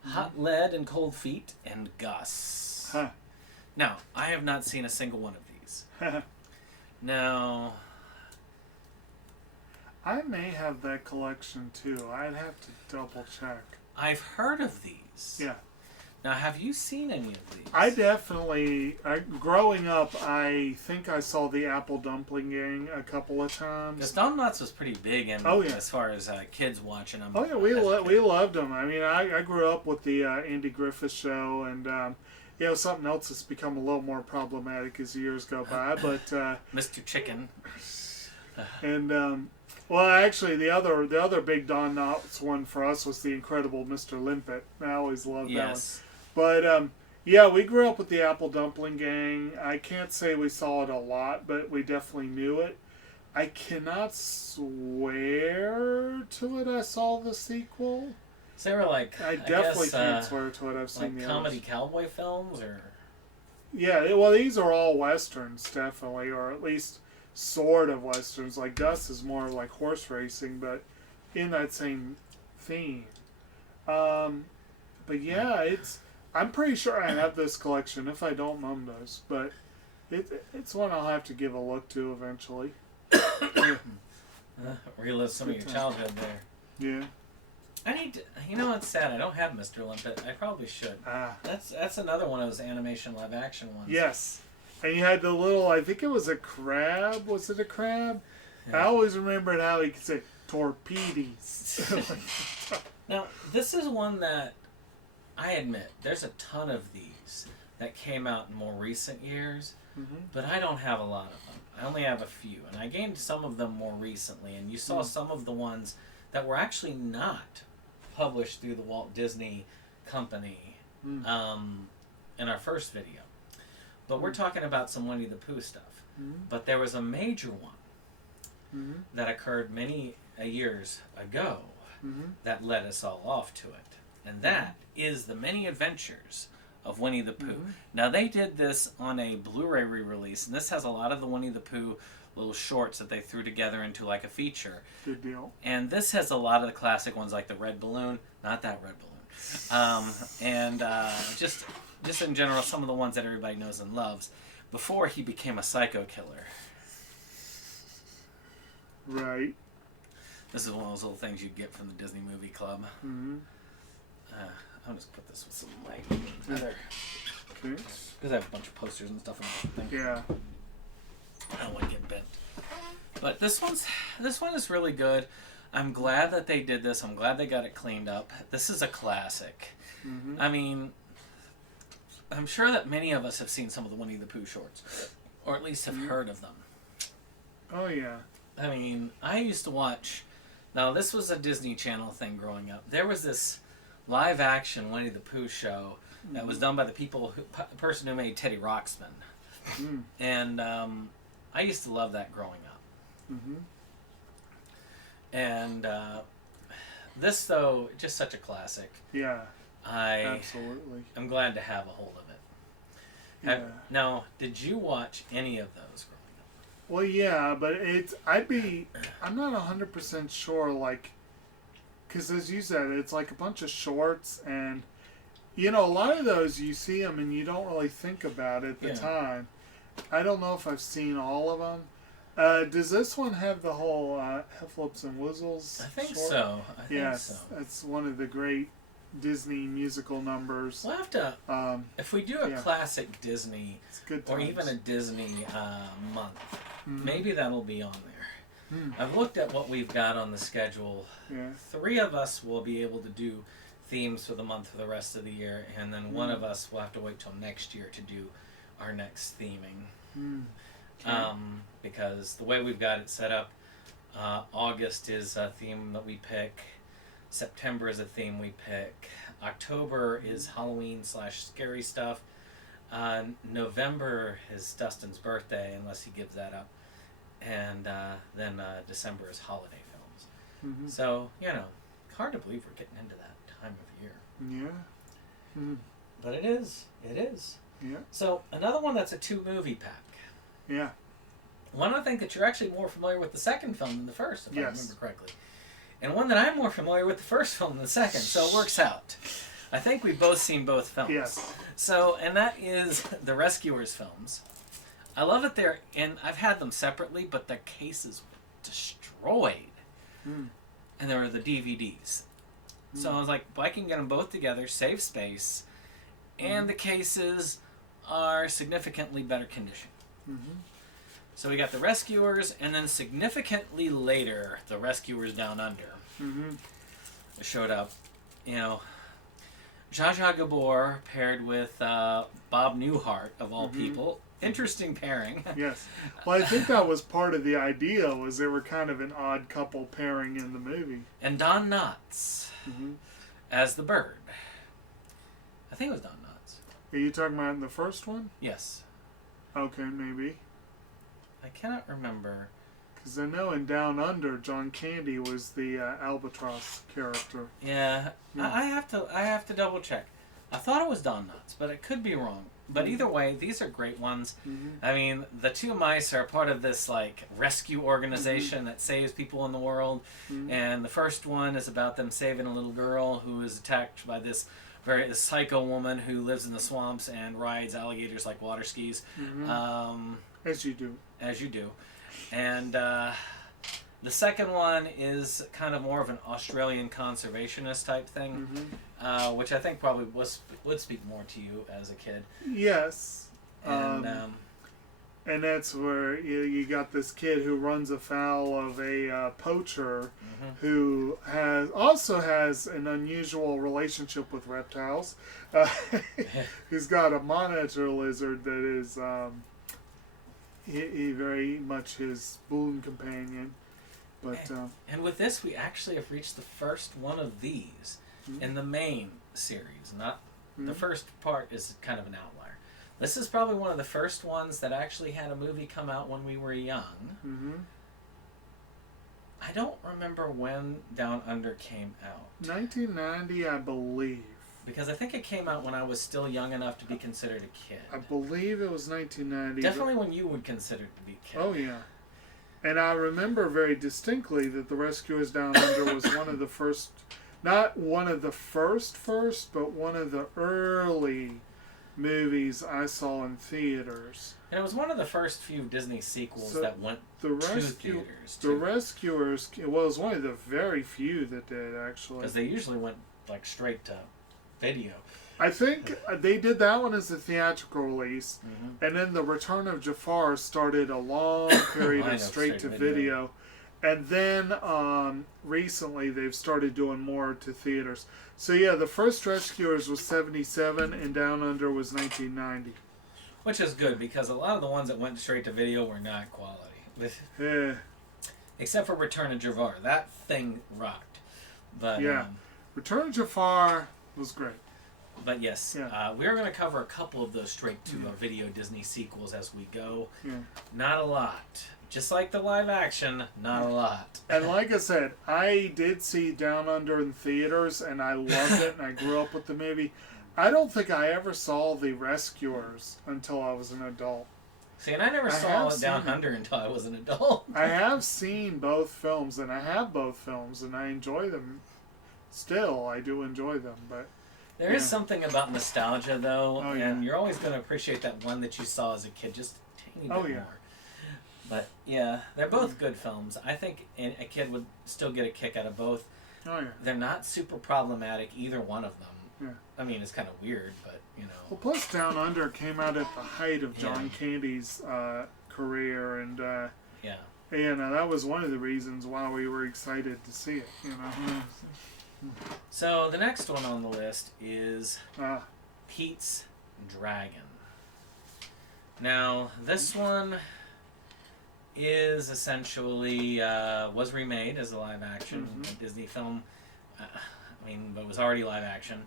Hot Lead and Cold Feet, and Gus. Huh. Now, I have not seen a single one of these. Now, I may have that collection too. I'd have to double check. I've heard of these. Yeah. Now, have you seen any of these? I definitely, growing up, I think I saw the Apple Dumpling Gang a couple of times. Because Don Knotts was pretty big as far as kids watching them. Oh, yeah, we loved them. I mean, I grew up with the Andy Griffith Show, and, something else that's become a little more problematic as the years go by, but... Mr. Chicken. And, well, actually, the other big Don Knotts one for us was the incredible Mr. Limpet. I always loved that one. But, we grew up with the Apple Dumpling Gang. I can't say we saw it a lot, but we definitely knew it. I cannot swear to it I saw the sequel. So they were like, I definitely can't swear to it I've seen like the comedy others. cowboy films, or? Yeah, well, these are all Westerns, definitely, or at least sort of Westerns. Like, Gus is more like horse racing, but in that same theme. But yeah, I'm pretty sure I have this collection. If I don't, Mom does. But it's one I'll have to give a look to eventually. Relive some of your childhood there. Yeah. I need to, it's sad. I don't have Mr. Limpet. I probably should. That's another one of those animation live action ones. Yes. And you had the little, I think it was a crab. Was it a crab? Yeah. I always remembered how he could say, torpedoes. Now, this is one that I admit, there's a ton of these that came out in more recent years, but I don't have a lot of them. I only have a few, and I gained some of them more recently, and you saw some of the ones that were actually not published through the Walt Disney Company in our first video. But we're talking about some Winnie the Pooh stuff. But there was a major one that occurred many years ago that led us all off to it. And that is The Many Adventures of Winnie the Pooh. Now, they did this on a Blu-ray re-release, and this has a lot of the Winnie the Pooh little shorts that they threw together into like a feature. Good deal. And this has a lot of the classic ones, like the Red Balloon, not that Red Balloon, and just in general, some of the ones that everybody knows and loves before he became a psycho killer. Right. This is one of those little things you get from the Disney Movie Club. I'll just put this with some light there. Okay. Because I have a bunch of posters and stuff in the thing. Yeah. I don't want to get bent. But this one is really good. I'm glad that they did this. I'm glad they got it cleaned up. This is a classic. I mean, I'm sure that many of us have seen some of the Winnie the Pooh shorts, or at least have heard of them. Oh, yeah. I mean, I used to watch... Now, this was a Disney Channel thing growing up. There was this live-action Winnie the Pooh show that was done by the person who made Teddy Ruxpin. And I used to love that growing up. And this, though, just such a classic. Yeah, absolutely. I'm glad to have a hold of it. Now, did you watch any of those growing up? Well, yeah, but I'm not 100% sure, like, because as you said, it's like a bunch of shorts, and, a lot of those, you see them and you don't really think about it at the time. I don't know if I've seen all of them. Does this one have the whole Heflips and Woozles? I think so. Yes, it's one of the great Disney musical numbers. We'll have to, if we do a classic Disney, or even a Disney month, maybe that'll be on there. I've looked at what we've got on the schedule. 3 of us will be able to do themes for the month for the rest of the year, and then one of us will have to wait till next year to do our next theming. Because the way we've got it set up, August is a theme that we pick. September is a theme we pick. October is Halloween / scary stuff. November is Dustin's birthday, unless he gives that up. And then December is holiday films. Mm-hmm. So, hard to believe we're getting into that time of year. Yeah. Mm. But it is. It is. Yeah. So, another one that's a 2-movie pack. Yeah. One, I think that you're actually more familiar with the second film than the first, if I remember correctly. And one that I'm more familiar with the first film than the second, so it works out. I think we've both seen both films. Yes. So, and that is the Rescuers films. I love it there, and I've had them separately, but their cases were destroyed. Mm. And there were the DVDs. So I was like, well, I can get them both together, save space, and the cases are significantly better condition. Mm-hmm. So we got the Rescuers, and then significantly later, the Rescuers Down Under showed up. Zsa Zsa Gabor paired with Bob Newhart, of all people. Interesting pairing. Yes. Well, I think that was part of the idea, was they were kind of an odd couple pairing in the movie. And Don Knotts as the bird. I think it was Don Knotts. Are you talking about in the first one? Yes. Okay, maybe. I cannot remember. Because I know in Down Under, John Candy was the albatross character. Yeah. I have to double check. I thought it was Don Knotts, but it could be wrong. But either way, these are great ones. I mean, the two mice are part of this rescue organization that saves people in the world. And the first one is about them saving a little girl who is attacked by this psycho woman who lives in the swamps and rides alligators like water skis. As you do. As you do. And the second one is kind of more of an Australian conservationist type thing, which I think probably would speak more to you as a kid. Yes. And that's where you got this kid who runs afoul of a poacher who also has an unusual relationship with reptiles. Who's got a monitor lizard that is he very much his boon companion. But and with this, we actually have reached the first one of these in the main series. Not the first part is kind of an outlier. This is probably one of the first ones that actually had a movie come out when we were young. I don't remember when Down Under came out. 1990, I believe. Because I think it came out when I was still young enough to be considered a kid. I believe it was 1990. Definitely when you would consider to be a kid. Oh, yeah. And I remember very distinctly that The Rescuers Down Under was one of the first, not one of the first, but one of the early movies I saw in theaters. And it was one of the first few Disney sequels that went to theaters, too. The Rescuers, it was one of the very few that did, actually. Because they usually went straight to video. I think they did that one as a theatrical release, and then The Return of Jafar started a long period of straight to video. And then recently they've started doing more to theaters. So yeah, the first Rescuers was 1977 and Down Under was 1990. Which is good, because a lot of the ones that went straight to video were not quality. Yeah. Except for Return of Jafar. That thing rocked. But yeah. Return of Jafar was great. But yes, we're going to cover a couple of those straight to video Disney sequels as we go. Yeah. Not a lot. Just like the live action, not a lot. And like I said, I did see Down Under in theaters, and I loved it, and I grew up with the movie. I don't think I ever saw The Rescuers until I was an adult. See, and I never saw Down Under until I was an adult. I have seen both films, and I have both films, and I enjoy them. Still, I do enjoy them, but... There is something about nostalgia, though, and you're always going to appreciate that one that you saw as a kid just a teeny bit more. But, yeah, they're both good films. I think a kid would still get a kick out of both. Oh, yeah. They're not super problematic, either one of them. Yeah. I mean, it's kind of weird, but, Well, plus Down Under came out at the height of John Candy's career, and, that was one of the reasons why we were excited to see it, So, the next one on the list is Pete's Dragon. Now, this one is essentially was remade as a live action Disney film. But it was already live action.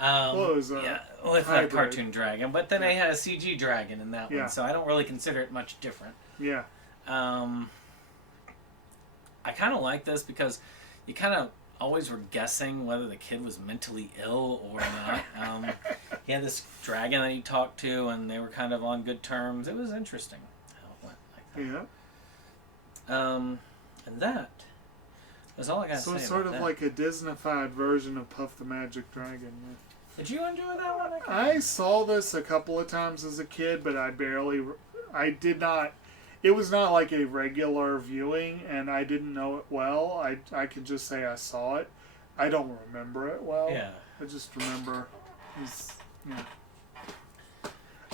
Well, it was with a cartoon dragon, but then they had a CG dragon in that one, so I don't really consider it much different. Yeah. I kind of like this because you kind of always were guessing whether the kid was mentally ill or not. He had this dragon that he talked to, and they were kind of on good terms. It was interesting how it went like that. Yeah. And that was all I got to say. So it's sort of like a Disneyfied version of Puff the Magic Dragon. Yeah. Did you enjoy that one? I saw this a couple of times as a kid, but I did not. It was not like a regular viewing, and I didn't know it well. I can just say I saw it. I don't remember it well. Yeah. I just remember.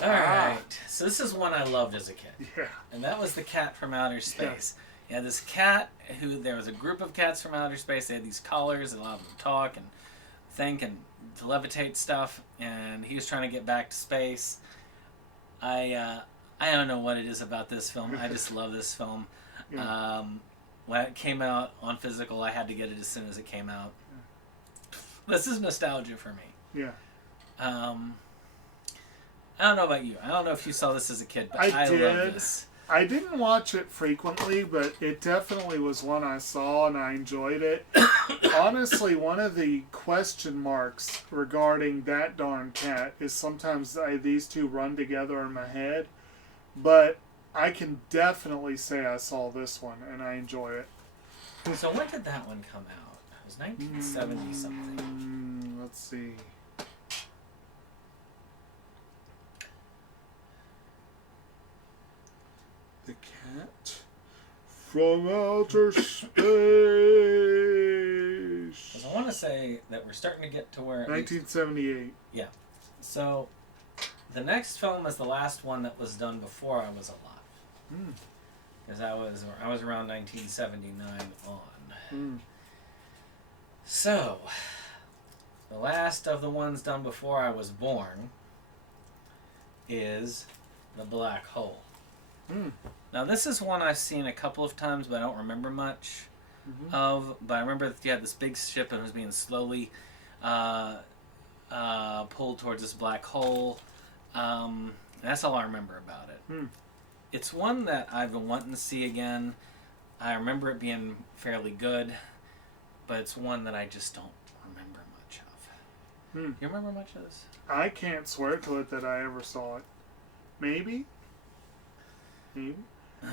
All right. So this is one I loved as a kid. Yeah. And that was the cat from outer space. Yeah. This cat there was a group of cats from outer space. They had these collars that allowed them to talk and think and to levitate stuff. And he was trying to get back to space. I don't know what it is about this film. I just love this film. Yeah. When it came out on physical, I had to get it as soon as it came out. This is nostalgia for me. Yeah. I don't know about you. I don't know if you saw this as a kid, but I did. love this. I didn't watch it frequently, but it definitely was one I saw and I enjoyed it. Honestly, one of the question marks regarding that darn cat is sometimes these two run together in my head. But I can definitely say I saw this one and I enjoy it. So when did that one come out? It was 1970 something. Let's see. The Cat from Outer Space. Because I want to say that we're starting to get to where... 1978. Yeah. So... the next film is the last one that was done before I was alive. Because I was around 1979 on. So, the last of the ones done before I was born is The Black Hole. Now this is one I've seen a couple of times, but I don't remember much of. But I remember that you had this big ship and it was being slowly pulled towards this black hole. That's all I remember about it. It's one that I've been wanting to see again. I remember it being fairly good, but it's one that I just don't remember much of. You remember much of this? I can't swear to it that I ever saw it. Maybe.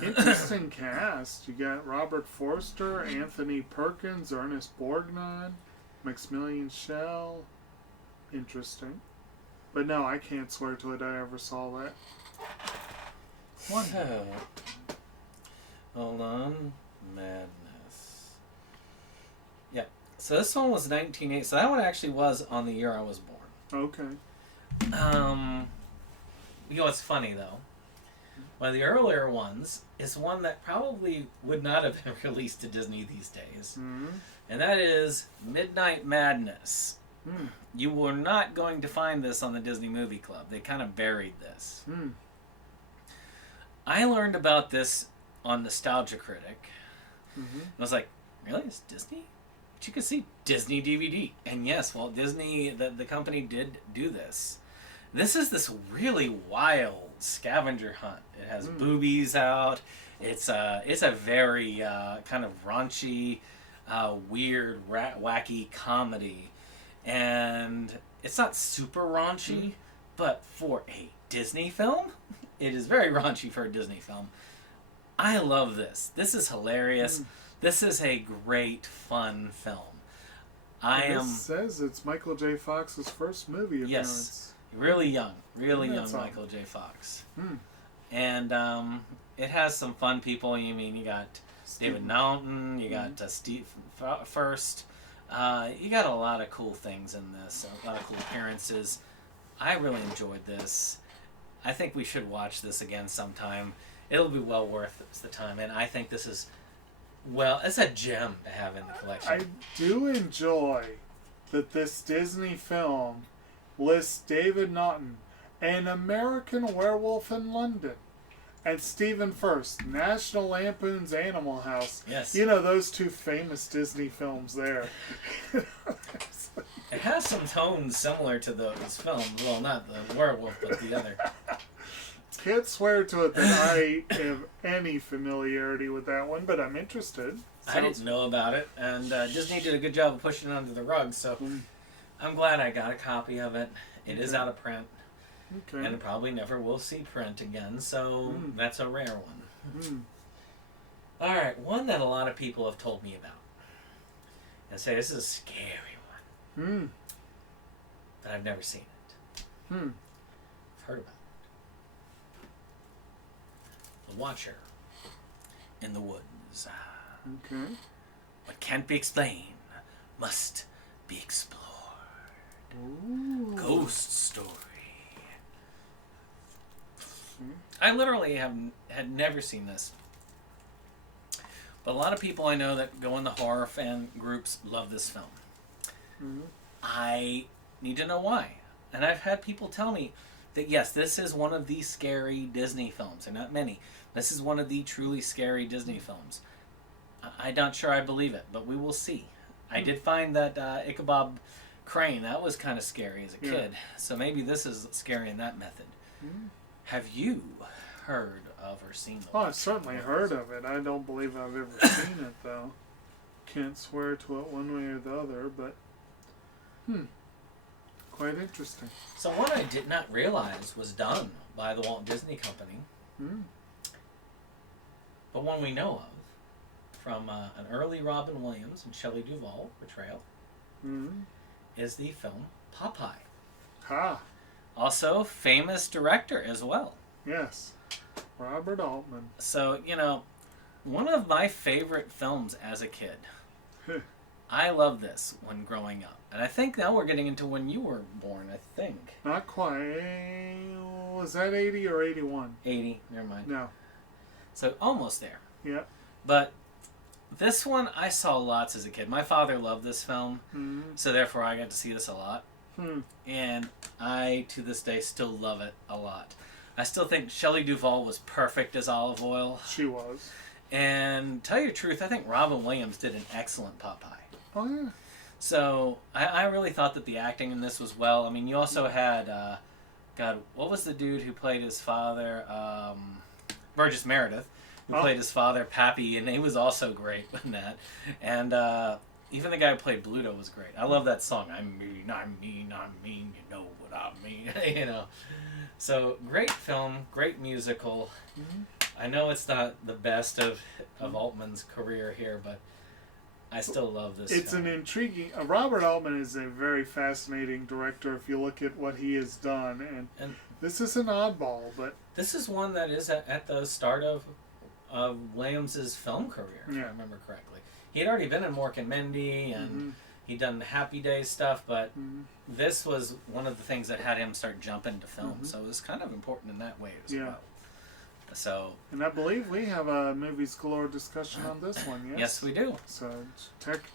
Interesting cast. You got Robert Forster, Anthony Perkins, Ernest Borgnine, Maximilian Schell. Interesting. But no, I can't swear to it I ever saw that. So, hold on. Madness. Yeah. So this one was 1980. So that one actually was on the year I was born. Okay. It's funny though. One of the earlier ones is one that probably would not have been released to Disney these days. And that is Midnight Madness. You were not going to find this on the Disney Movie Club. They kind of buried this. I learned about this on Nostalgia Critic. I was like, really? It's Disney? But you can see Disney DVD. And yes, Walt Disney, the company, did do this. This is this really wild scavenger hunt. It has boobies out. It's a very kind of raunchy, weird, wacky comedy. And it's not super raunchy, but for a Disney film, it is very raunchy for a Disney film. I love this. This is hilarious. This is a great, fun film. It says it's Michael J. Fox's first movie appearance. Yes, really young Michael J. Fox. And it has some fun people. You got David Naughton, you got Steve First. You got a lot of cool things in this, a lot of cool appearances. I really enjoyed this. I think we should watch this again sometime. It'll be well worth the time, and I think this is, it's a gem to have in the collection. I do enjoy that this Disney film lists David Naughton, an American Werewolf in London, and Stephen First, National Lampoon's Animal House. Yes. You know, those two famous Disney films there. It has some tones similar to those films. Well, not the werewolf, but the other. Can't swear to it that I have any familiarity with that one, but I'm interested. I didn't know about it, and Disney did a good job of pushing it under the rug, so I'm glad I got a copy of it. It is out of print, and it probably never will see print again, so that's a rare one. All right, one that a lot of people have told me about, and say this is a scary one, but I've never seen it. I've heard about it. The Watcher in the Woods. Okay. What can't be explained must be explored. Ooh. Ghost story. I literally had never seen this. But a lot of people I know that go in the horror fan groups love this film. I need to know why. And I've had people tell me that yes, this is one of the scary Disney films. There are not many. This is one of the truly scary Disney films. I'm not sure I believe it, but we will see. I did find that Ichabod Crane, that was kind of scary as a kid. So maybe this is scary in that method. Have you heard of or seen the I've certainly heard of it. I don't believe I've ever seen it, though. Can't swear to it one way or the other, but quite interesting. So one I did not realize was done by the Walt Disney Company, but one we know of from an early Robin Williams and Shelley Duvall portrayal is the film Popeye. Ha! Also, famous director as well. Yes. Robert Altman. So, you know, one of my favorite films as a kid. I loved this when growing up. And I think now we're getting into when you were born, I think. Not quite. Was that 80 or 81? 80, never mind. No. So, almost there. Yeah. But this one I saw lots as a kid. My father loved this film, so therefore I got to see this a lot. And I, to this day, still love it a lot. I still think Shelley Duvall was perfect as Olive Oyl. She was. And tell you the truth, I think Robin Williams did an excellent Popeye. Oh, yeah. So I really thought that the acting in this was well. I mean, you also had, God, what was the dude who played his father? Burgess Meredith, who played his father, Pappy, and he was also great in that. And even the guy who played Bluto was great. I love that song. I'm mean, I'm mean, I'm mean, you know what I mean. You know. So, great film, great musical. I know it's not the best of Altman's career here, but I still love this It's film. an intriguing... Robert Altman is a very fascinating director if you look at what he has done. And this is an oddball, but... This is one that is at the start of Williams' film career, if I remember correctly. He had already been in Mork and Mindy, and he'd done the Happy Days stuff, but this was one of the things that had him start jumping to film, so it was kind of important in that way as well. So, and I believe we have a Movies Galore discussion on this one, yes? Yes, we do. So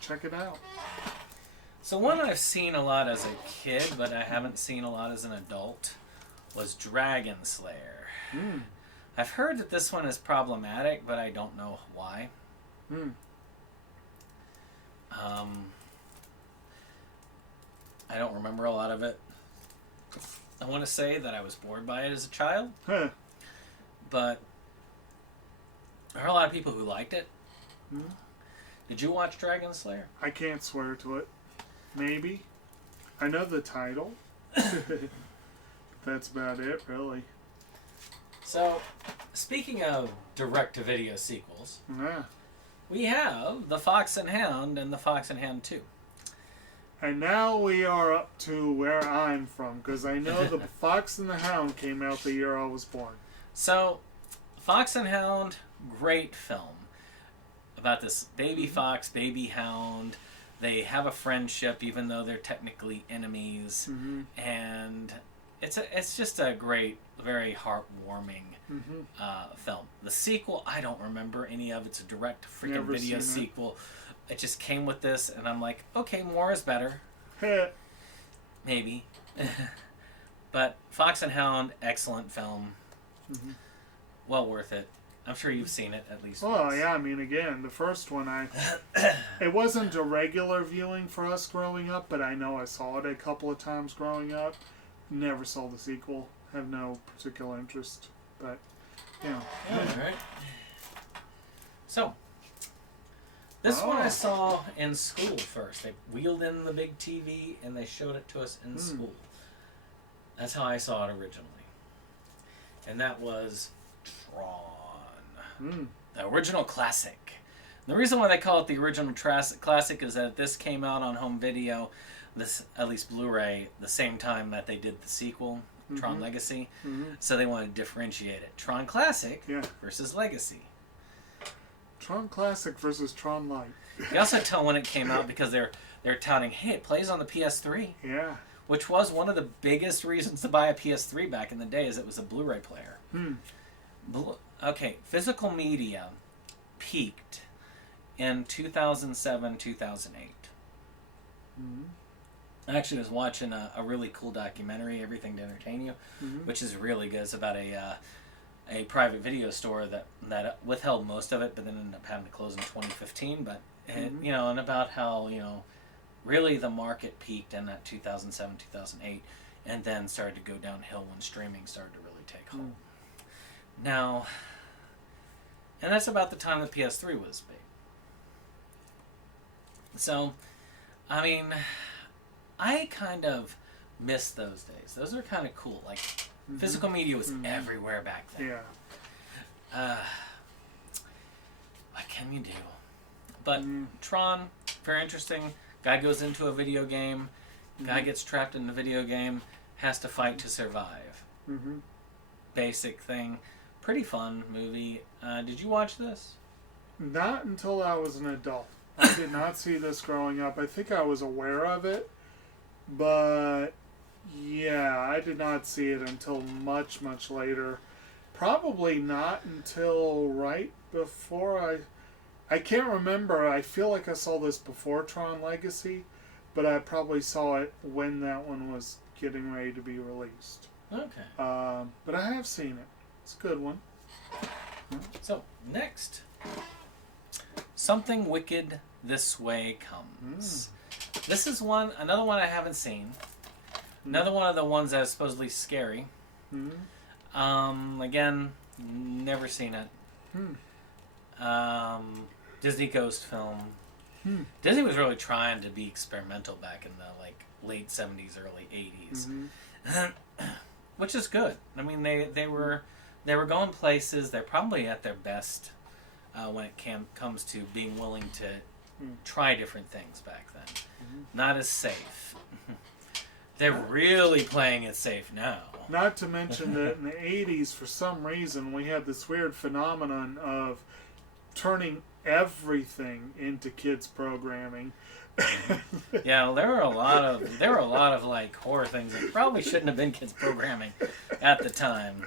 check it out. So one I've seen a lot as a kid, but I haven't seen a lot as an adult, was Dragon Slayer. I've heard that this one is problematic, but I don't know why. I don't remember a lot of it. I want to say that I was bored by it as a child, but there are a lot of people who liked it. Did you watch Dragon Slayer? I can't swear to it. Maybe. I know the title. That's about it, really. So, speaking of direct-to-video sequels, we have The Fox and Hound and The Fox and Hound 2. And now we are up to where I'm from, because I know The Fox and the Hound came out the year I was born. So, Fox and Hound, great film. About this baby fox, baby hound. They have a friendship, even though they're technically enemies. And it's just a great, very heartwarming film. The sequel, I don't remember any of. It's a direct freaking video sequel. It just came with this, and I'm like, okay, more is better. Maybe. But Fox and Hound, excellent film. well worth it. I'm sure you've seen it at least Well, once. yeah, I mean, again, the first one, it wasn't a regular viewing for us growing up, but I know I saw it a couple of times growing up. Never saw the sequel. Have no particular interest, but, yeah. Alright. So, this one I saw in school first. They wheeled in the big TV and they showed it to us in school. That's how I saw it originally. And that was Tron. The original classic. The reason why they call it the original classic is that this came out on home video, this at least Blu-ray, the same time that they did the sequel, Tron Legacy. So they wanted to differentiate it. Tron Classic versus Legacy. Tron Classic versus Tron Lite. You also tell when it came out because they're touting, hey, it plays on the PS3. Yeah. Which was one of the biggest reasons to buy a PS3 back in the day, is it was a Blu-ray player. Okay, physical media peaked in 2007, 2008. I actually was watching a really cool documentary, Everything to Entertain You, which is really good. It's about a private video store that withheld most of it, but then ended up having to close in 2015. But you know, and about how, you know, really the market peaked in that 2007, 2008, and then started to go downhill when streaming started to really take hold. Now, and that's about the time the PS3 was big. So, I mean, I kind of miss those days. Those are kind of cool. Like, physical media was everywhere back then. Yeah. What can you do? But Tron, very interesting. Guy goes into a video game. Guy gets trapped in the video game. Has to fight to survive. Basic thing. Pretty fun movie. Did you watch this? Not until I was an adult. I did not see this growing up. I think I was aware of it, but yeah, I did not see it until much, much later. Probably not until right before I can't remember. I feel like I saw this before Tron Legacy, but I probably saw it when that one was getting ready to be released. Okay. But I have seen it. It's a good one. So, next. Something Wicked This Way Comes. This is another one I haven't seen. Another one of the ones that is supposedly scary. Again, never seen it. Disney Ghost film. Disney was really trying to be experimental back in the late 70s, early 80s. Which is good. I mean, they were going places. They're probably at their best when it comes to being willing to try different things back then. Not as safe. They're really playing it safe now. Not to mention that in the 80s, for some reason, we had this weird phenomenon of turning everything into kids programming. Yeah, there were a lot of like horror things that probably shouldn't have been kids programming at the time.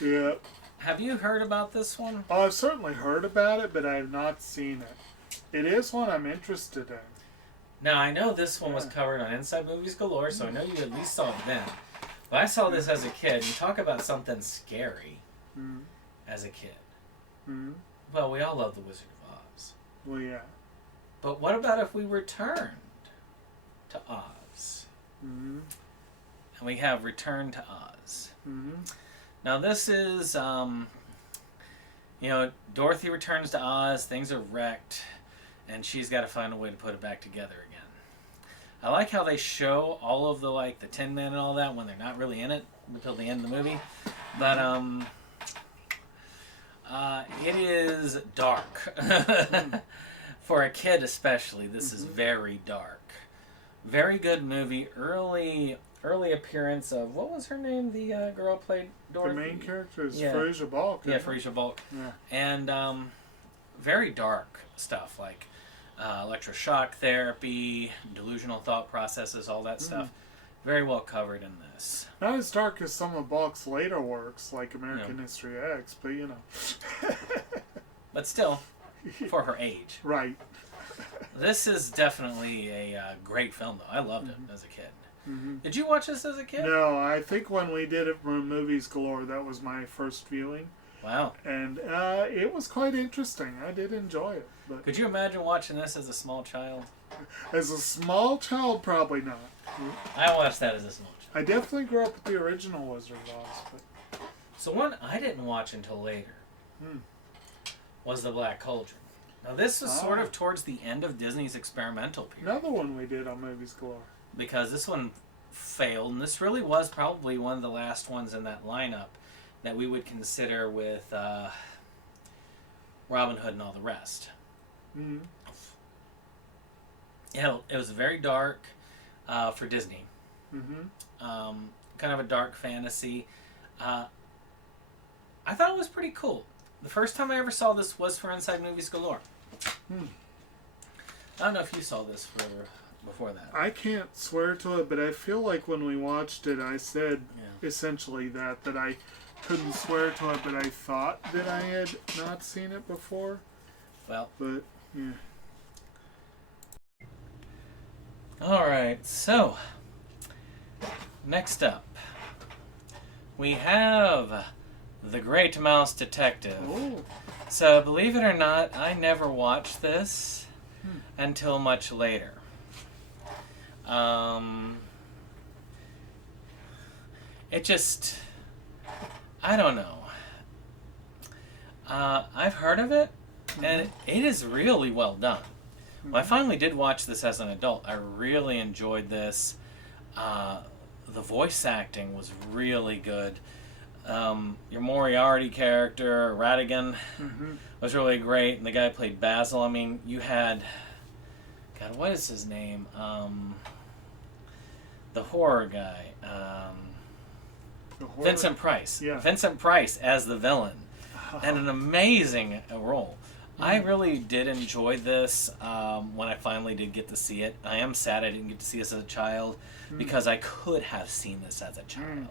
Yeah. Have you heard about this one? Oh, I've certainly heard about it, but I have not seen it. It is one I'm interested in. Now, I know this one was covered on Inside Movies Galore, so I know you at least saw it then. But I saw this as a kid. You talk about something scary as a kid. Well, we all love The Wizard of Oz. Well, yeah. But what about if we returned to Oz? And we have Return to Oz. Now, this is, Dorothy returns to Oz, things are wrecked, and she's got to find a way to put it back together again. I like how they show all of the Tin Men and all that when they're not really in it until the end of the movie. But, it is dark. For a kid especially, this is very dark. Very good movie. Early appearance of, what was her name? The girl who played Dorothy? The main character is Frasier Balk. Yeah, Frasier Balk. Yeah. And very dark stuff, like electroshock therapy, delusional thought processes, all that stuff. Very well covered in this. Not as dark as some of Balk's later works, like American History X, but you know. But still, for her age. Right. This is definitely a great film, though. I loved it as a kid. Mm-hmm. Did you watch this as a kid? No, I think when we did it for Movies Galore, that was my first viewing. Wow. And it was quite interesting. I did enjoy it. But Could you imagine watching this as a small child? as a small child, probably not. I watched that as a small child. I definitely grew up with the original Wizard of Oz. But So one I didn't watch until later was The Black Cauldron. Now this was sort of towards the end of Disney's experimental period. another one we did on Movies Galore. Because this one failed, and this really was probably one of the last ones in that lineup that we would consider with Robin Hood and all the rest. Mm-hmm. Yeah, it was very dark for Disney. Mm-hmm. Kind of a dark fantasy. I thought it was pretty cool. The first time I ever saw this was for Inside Movies Galore. I don't know if you saw this before that. I can't swear to it, but I feel like when we watched it, I said essentially that I couldn't swear to it, but I thought that I had not seen it before. Well, but yeah. All right, so next up we have The Great Mouse Detective. Oh. So believe it or not, I never watched this until much later. It just, I don't know. I've heard of it, and it is really well done. When I finally did watch this as an adult, I really enjoyed this. The voice acting was really good. Your Moriarty character, Ratigan, was really great, and the guy who played Basil. I mean, you had, God, what is his name? The horror guy, Vincent Price. Yeah. Vincent Price as the villain, and an amazing role. I really did enjoy this when I finally did get to see it. I am sad I didn't get to see this as a child because I could have seen this as a child.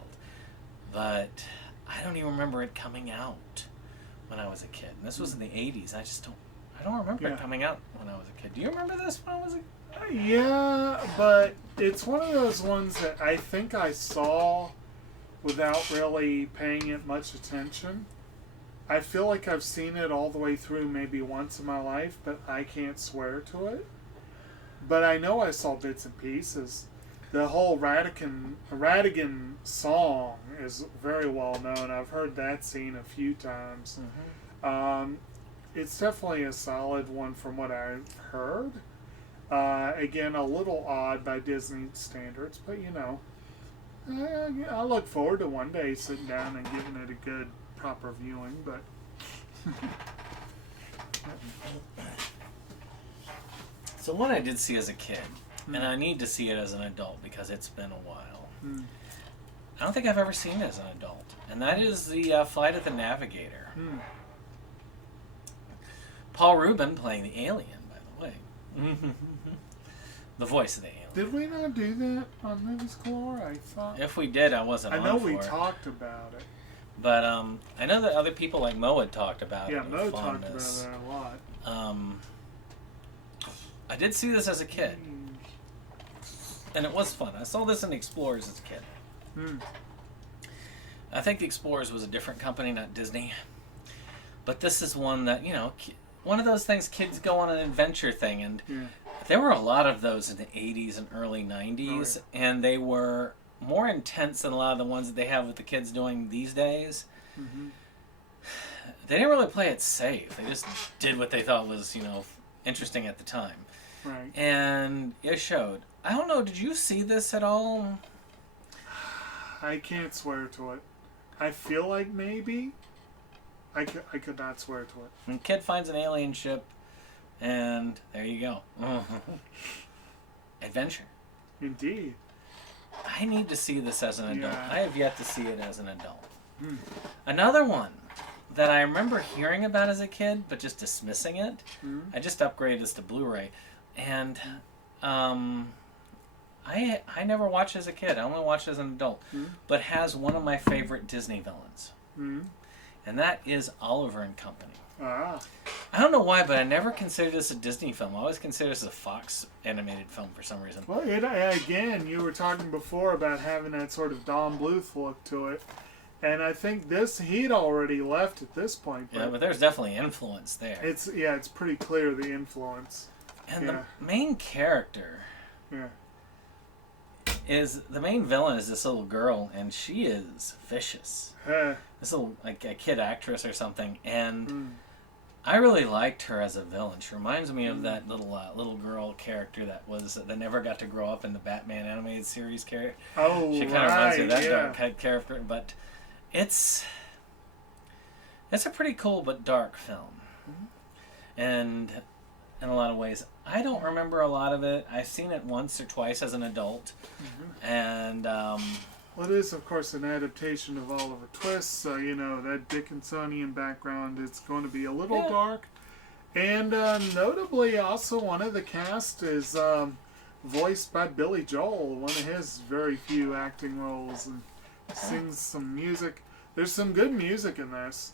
But I don't even remember it coming out when I was a kid. And this was in the 80s. I don't remember it coming out when I was a kid. Do you remember this when I was a kid? Yeah, but it's one of those ones that I think I saw without really paying it much attention. I feel like I've seen it all the way through maybe once in my life, but I can't swear to it. But I know I saw bits and pieces. The whole Ratigan song is very well known. I've heard that scene a few times. It's definitely a solid one from what I've heard. Again, a little odd by Disney standards, but you know, I look forward to one day sitting down and giving it a good, proper viewing. But so one I did see as a kid, and I need to see it as an adult because it's been a while. I don't think I've ever seen it as an adult, and that is the Flight of the Navigator. Paul Rubin playing the alien, by the way. The voice of the alien. Did we not do that on Movies Galore? I thought. If we did, I wasn't on for it. I know we talked about it. But I know that other people like Mo had talked about it. Yeah, Mo talked about that a lot. I did see this as a kid. And it was fun. I saw this in the Explorers as a kid. I think the Explorers was a different company, not Disney. But this is one that, you know, one of those things kids go on an adventure thing. And there were a lot of those in the 80s and early 90s. And they were more intense than a lot of the ones that they have with the kids doing these days. They didn't really play it safe. They just did what they thought was, you know, interesting at the time. Right. And it showed. I don't know, did you see this at all? I can't swear to it. I feel like maybe. I could not swear to it. And kid finds an alien ship, and there you go. Adventure. Indeed. I need to see this as an adult. Yeah. I have yet to see it as an adult. Another one that I remember hearing about as a kid, but just dismissing it. I just upgraded this to Blu-ray, and I never watched as a kid. I only watched as an adult, but has one of my favorite Disney villains, and and that is Oliver and Company. Ah. I don't know why, but I never considered this a Disney film. I always considered this a Fox animated film for some reason. Well, again, you were talking before about having that sort of Don Bluth look to it. And I think he'd already left at this point. Yeah, but there's definitely influence there. It's pretty clear the influence. And the main character is, the main villain is this little girl, and she is vicious. This little, like a kid actress or something, and I really liked her as a villain. She reminds me of that little girl character that never got to grow up in the Batman animated series character. Oh, she kind of reminds me of that dark character, but it's a pretty cool but dark film, and in a lot of ways, I don't remember a lot of it. I've seen it once or twice as an adult, and well, it is, of course, an adaptation of Oliver Twist, so, you know, that Dickinsonian background, it's going to be a little dark. And notably, also, one of the cast is voiced by Billy Joel, one of his very few acting roles, and sings some music. There's some good music in this.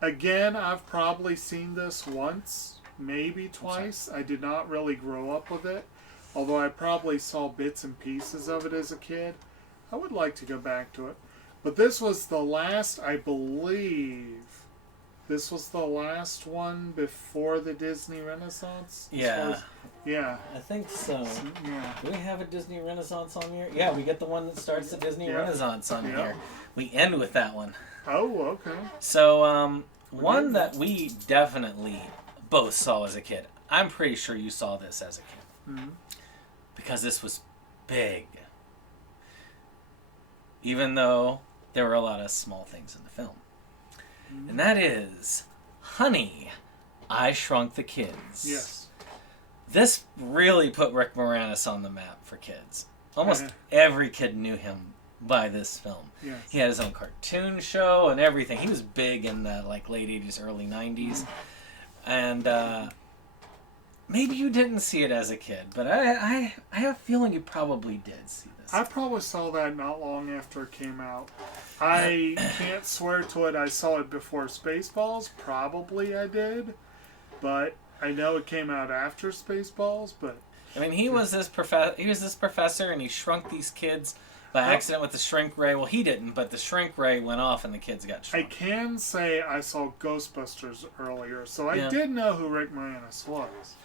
Again, I've probably seen this once, maybe twice. I did not really grow up with it, although I probably saw bits and pieces of it as a kid. I would like to go back to it. But this was the last, I believe, this was the last one before the Disney Renaissance? Yeah. Yeah. I think so. Yeah. Do we have a Disney Renaissance on here? Yeah, we get the one that starts the Disney Renaissance on here. We end with that one. Oh, okay. So, one that we definitely both saw as a kid. I'm pretty sure you saw this as a kid. Because this was big. Even though there were a lot of small things in the film. And that is Honey, I Shrunk the Kids. Yes. This really put Rick Moranis on the map for kids. Almost every kid knew him by this film. Yes. He had his own cartoon show and everything. He was big in the late 80s, early 90s. And maybe you didn't see it as a kid, but I have a feeling you probably did see this. I probably saw that not long after it came out. I can't swear to it. I saw it before Spaceballs. Probably I did. But I know it came out after Spaceballs, but... I mean, he was this professor, and he shrunk these kids by accident with the shrink ray. Well, he didn't, but the shrink ray went off, and the kids got shrunk. I can say I saw Ghostbusters earlier, so I did know who Rick Moranis was.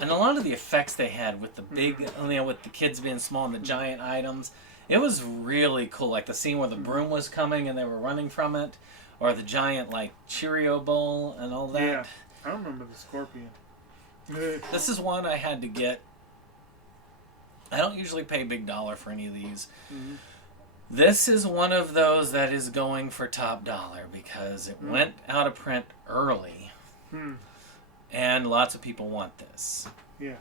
And a lot of the effects they had with the big, with the kids being small and the giant items, it was really cool. Like the scene where the broom was coming and they were running from it, or the giant Cheerio bowl and all that. Yeah, I remember the scorpion. This is one I had to get. I don't usually pay big dollar for any of these. This is one of those that is going for top dollar because it went out of print early. And lots of people want this. Yeah.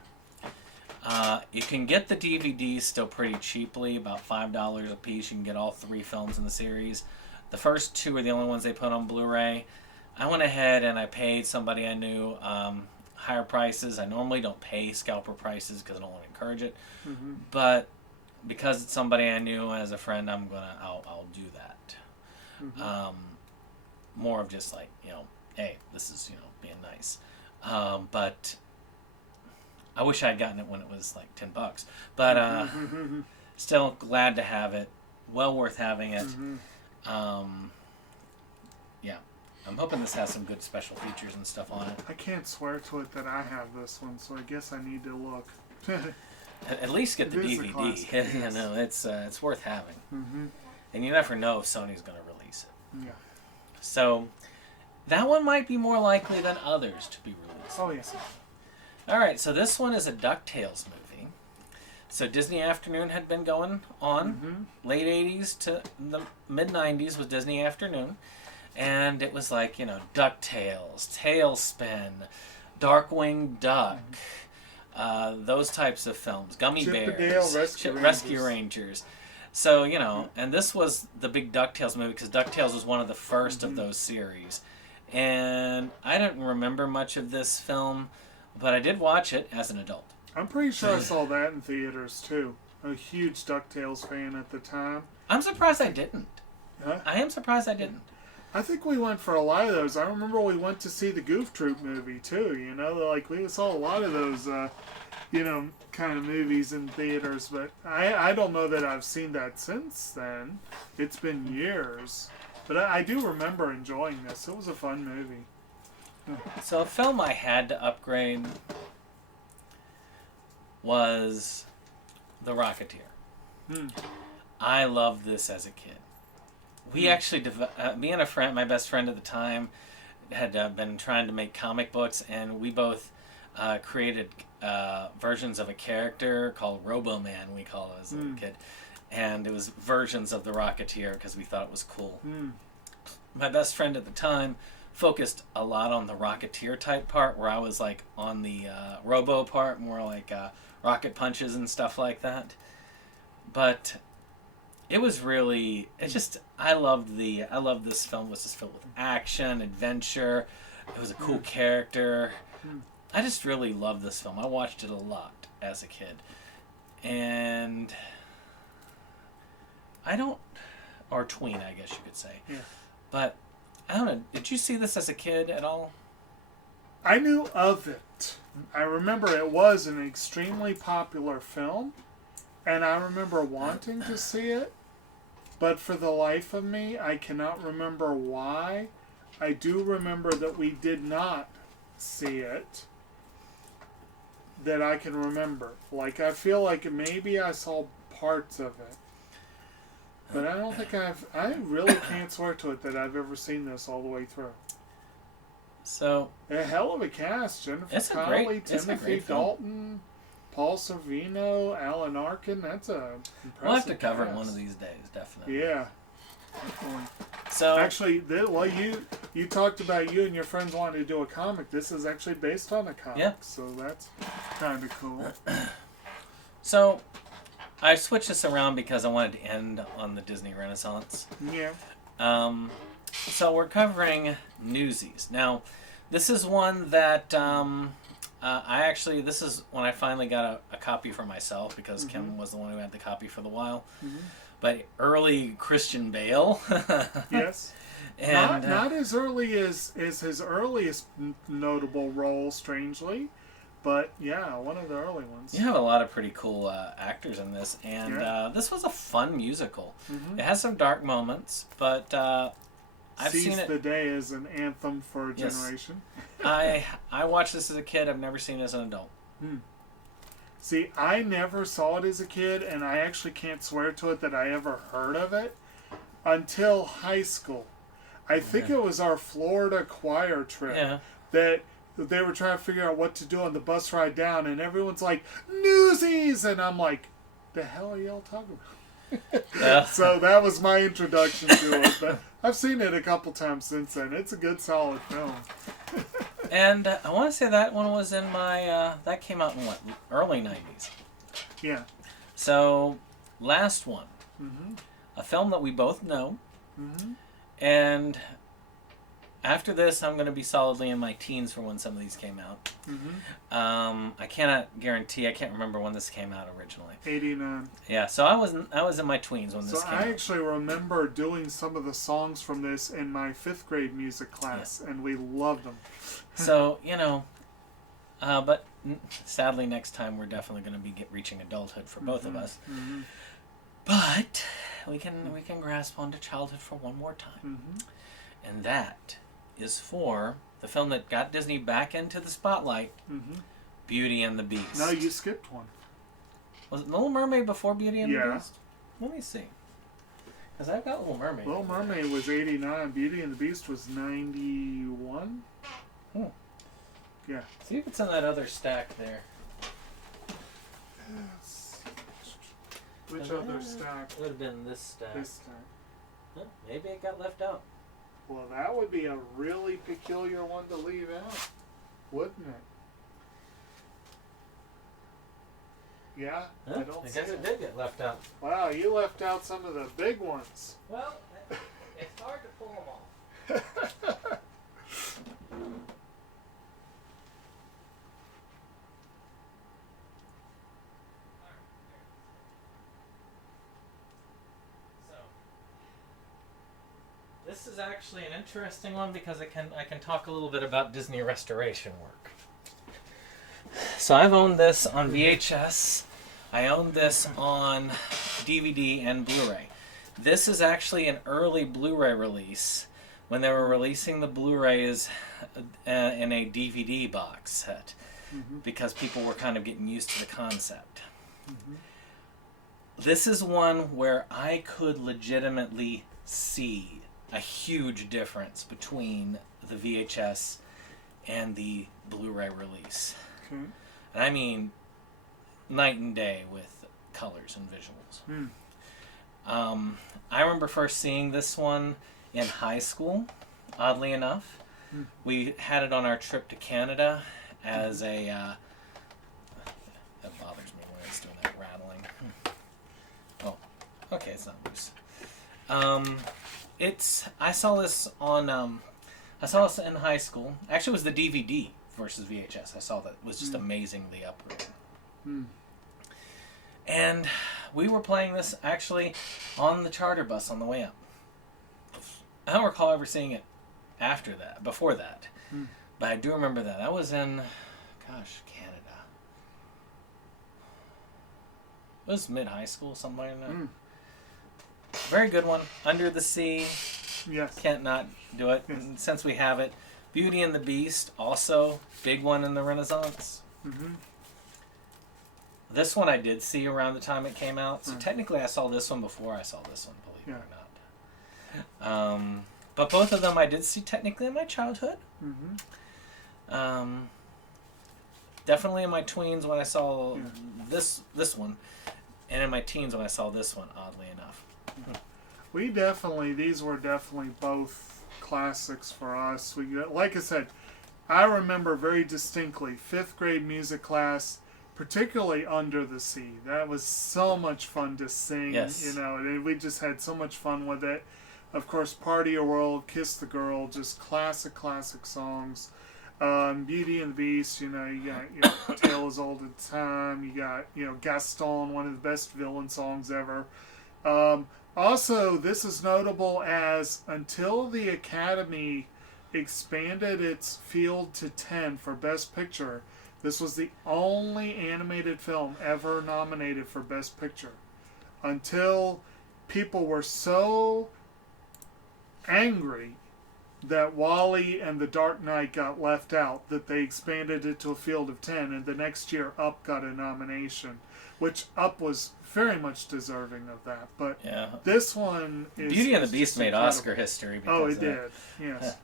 You can get the DVDs still pretty cheaply, about $5 a piece. You can get all 3 films in the series. The first 2 are the only ones they put on Blu-ray. I went ahead and I paid somebody I knew higher prices. I normally don't pay scalper prices because I don't want to encourage it. But because it's somebody I knew as a friend, I'll do that. More of just hey, this is being nice. But I wish I had gotten it when it was $10. But still glad to have it. Well worth having it. Yeah. I'm hoping this has some good special features and stuff on it. I can't swear to it that I have this one, so I guess I need to look. At least get the DVD. It's worth having. And you never know if Sony's going to release it. Yeah. So that one might be more likely than others to be released. Oh, yes. All right, so this one is a DuckTales movie. So Disney Afternoon had been going on, late 80s to the mid-90s was Disney Afternoon. And it was DuckTales, Tailspin, Darkwing Duck, those types of films, Gummy Bears, Rescue Rangers. So, and this was the big DuckTales movie because DuckTales was one of the first of those series. And I didn't remember much of this film, but I did watch it as an adult. I'm pretty sure I saw that in theaters, too. A huge DuckTales fan at the time. I'm surprised I didn't. Huh? I am surprised I didn't. I think we went for a lot of those. I remember we went to see the Goof Troop movie too. You know, like we saw a lot of those, kind of movies in theaters. But I don't know that I've seen that since then. It's been years, but I do remember enjoying this. It was a fun movie. So a film I had to upgrade was The Rocketeer. I loved this as a kid. We actually, me and a friend, my best friend at the time, had been trying to make comic books, and we both created versions of a character called Robo-Man, we call it as a kid. And it was versions of The Rocketeer because we thought it was cool. My best friend at the time focused a lot on the Rocketeer type part, where I was like on the Robo part, more like rocket punches and stuff like that. But it was really, I loved this film. It was just filled with action, adventure. It was a cool character. I just really loved this film. I watched it a lot as a kid. And or tween, I guess you could say. Yeah. But I don't know. Did you see this as a kid at all? I knew of it. I remember it was an extremely popular film, and I remember wanting to see it, but for the life of me, I cannot remember why. I do remember that we did not see it, that I can remember. Like, I feel like maybe I saw parts of it. But I don't think I really can't swear to it that I've ever seen this all the way through. So, a hell of a cast. Jennifer it's Connelly, it's a Timothy great film. Dalton, Paul Sorvino, Alan Arkin. That's a impressive We'll have to cover cast. it one of these days, definitely. Yeah. So actually, you talked about you and your friends wanting to do a comic. This is actually based on a comic. Yeah. So that's kind of cool. So, I switched this around because I wanted to end on the Disney Renaissance. Yeah. So we're covering Newsies. Now, this is one that this is when I finally got a copy for myself because Kim was the one who had the copy for the while. But early Christian Bale. Yes. And not as early as his earliest notable role, strangely. But yeah, one of the early ones. you have a lot of pretty cool actors in this, and this was a fun musical. It has some dark moments, but I've Seize seen it. the Day as an anthem for a Yes. generation. I watched this as a kid. I've never seen it as an adult. See, I never saw it as a kid, and I actually can't swear to it that I ever heard of it until high school. I think it was our Florida choir trip that they were trying to figure out what to do on the bus ride down, and everyone's like, Newsies! And I'm like, the hell are y'all talking about? So that was my introduction to it, but I've seen it a couple times since then. It's a good, solid film. And I want to say that one was in my, that came out in what, early 90s. Yeah. So, last one. A film that we both know. And after this, I'm going to be solidly in my teens for when some of these came out. I cannot guarantee, I can't remember when this came out originally. 89. Yeah, so I was in my tweens when this came out. So I actually remember doing some of the songs from this in my 5th grade music class, and we loved them. So, but sadly next time we're definitely going to be reaching adulthood for both of us. But we can grasp onto childhood for one more time. And that is for the film that got Disney back into the spotlight, Beauty and the Beast. No, you skipped one. Was it Little Mermaid before Beauty and the Yeah. Beast? Let me see. Because I've got Little Mermaid. Little Mermaid was 89. Beauty and the Beast was 91. Yeah. See if it's in that other stack there. Which other stack? It would have been this stack. This stack. Huh, maybe it got left out. Well, that would be a really peculiar one to leave out, wouldn't it? Yeah, Huh? I don't I see guess it it. did get left out. Wow, you left out some of the big ones. Well, it's hard to pull them all. This is actually an interesting one because I can talk a little bit about Disney restoration work. So I've owned this on VHS. I owned this on DVD and Blu-ray. This is actually an early Blu-ray release when they were releasing the Blu-rays in a DVD box set because people were kind of getting used to the concept. This is one where I could legitimately see a huge difference between the VHS and the Blu-ray release. Okay. And I mean night and day with colors and visuals. I remember first seeing this one in high school, oddly enough. We had it on our trip to Canada as a... that bothers me when it's doing that rattling. Oh, okay, it's not loose. I saw this on... I saw this in high school. Actually, it was the DVD versus VHS. I saw that. It was just amazingly upgraded. And we were playing this actually on the charter bus on the way up. I don't recall ever seeing it before that. But I do remember that. I was in, Canada. It was mid-high school, something like that. Very good one. Under the Sea. Yes. Can't not do it. Yes. And since we have it. Beauty and the Beast, also big one in the Renaissance. This one I did see around the time it came out. So technically I saw this one before I saw this one, believe it or not. But both of them I did see technically in my childhood. Definitely in my tweens when I saw this one. And in my teens when I saw this one, oddly enough. These were definitely both classics for us. Like I said, I remember very distinctly 5th grade music class, particularly Under the Sea. That was so much fun to sing, and we just had so much fun with it. Of course, Party Your World, Kiss the Girl, just classic songs. Beauty and the Beast, you got Tale as Old as Time. You got Gaston, one of the best villain songs ever. Also, this is notable as until the Academy expanded its field to 10 for Best Picture, this was the only animated film ever nominated for Best Picture. Until people were so angry that WALL-E and The Dark Knight got left out that they expanded it to a field of 10, and the next year Up got a nomination, which Up was very much deserving of that. But this one is... Beauty and the Beast made Oscar history. Because it did, yes.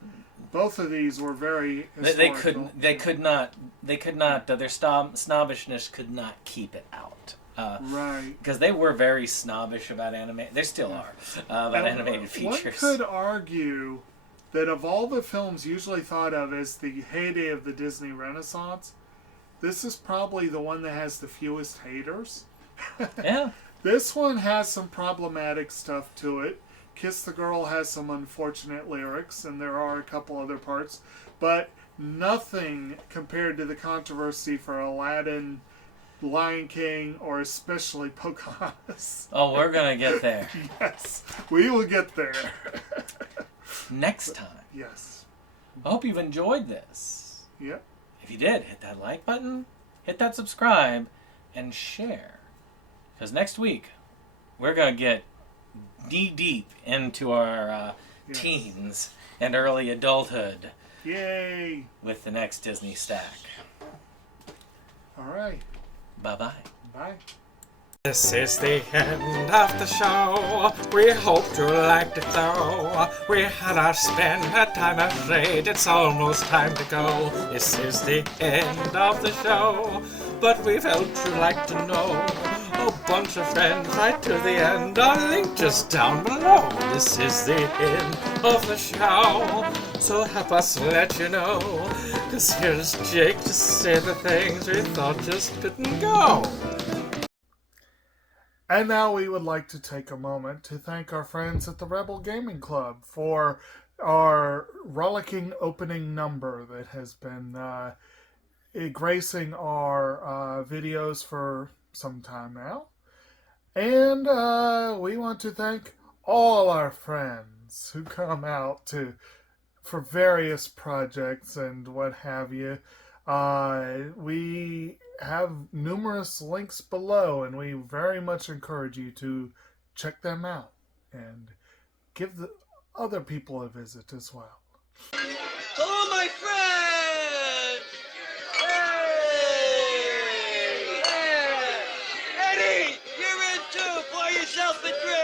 Both of these were very historical. They could not, their snobbishness could not keep it out. Right. Because they were very snobbish about anime. They still are, about animated features. One could argue that of all the films usually thought of as the heyday of the Disney Renaissance, this is probably the one that has the fewest haters. Yeah. This one has some problematic stuff to it. Kiss the Girl has some unfortunate lyrics, and there are a couple other parts, but nothing compared to the controversy for Aladdin, Lion King, or especially Pocahontas. Oh, we're going to get there. Yes, we will get there. Next time. Yes. I hope you've enjoyed this. Yep. If you did, hit that like button, hit that subscribe, and share. Because next week, we're going to get knee-deep into our teens and early adulthood. Yay! With the next Disney stack. All right. Bye-bye. Bye. This is the end of the show. We hope you liked it though. We had our spend, had time afraid. It's almost time to go. This is the end of the show. But we felt you'd like to know. A bunch of friends right to the end. Our link just down below. This is the end of the show. So help us let you know. 'Cause here's Jake to say the things we thought just couldn't go. And now we would like to take a moment to thank our friends at the Rebel Gaming Club for our rollicking opening number that has been gracing our videos for some time now. And we want to thank all our friends friends who come out for various projects and what have you. We have numerous links below, and we very much encourage you to check them out and give the other people a visit as well. Hello, my friends! Hey! Yeah! Eddie, you're in too! Pour yourself a drink!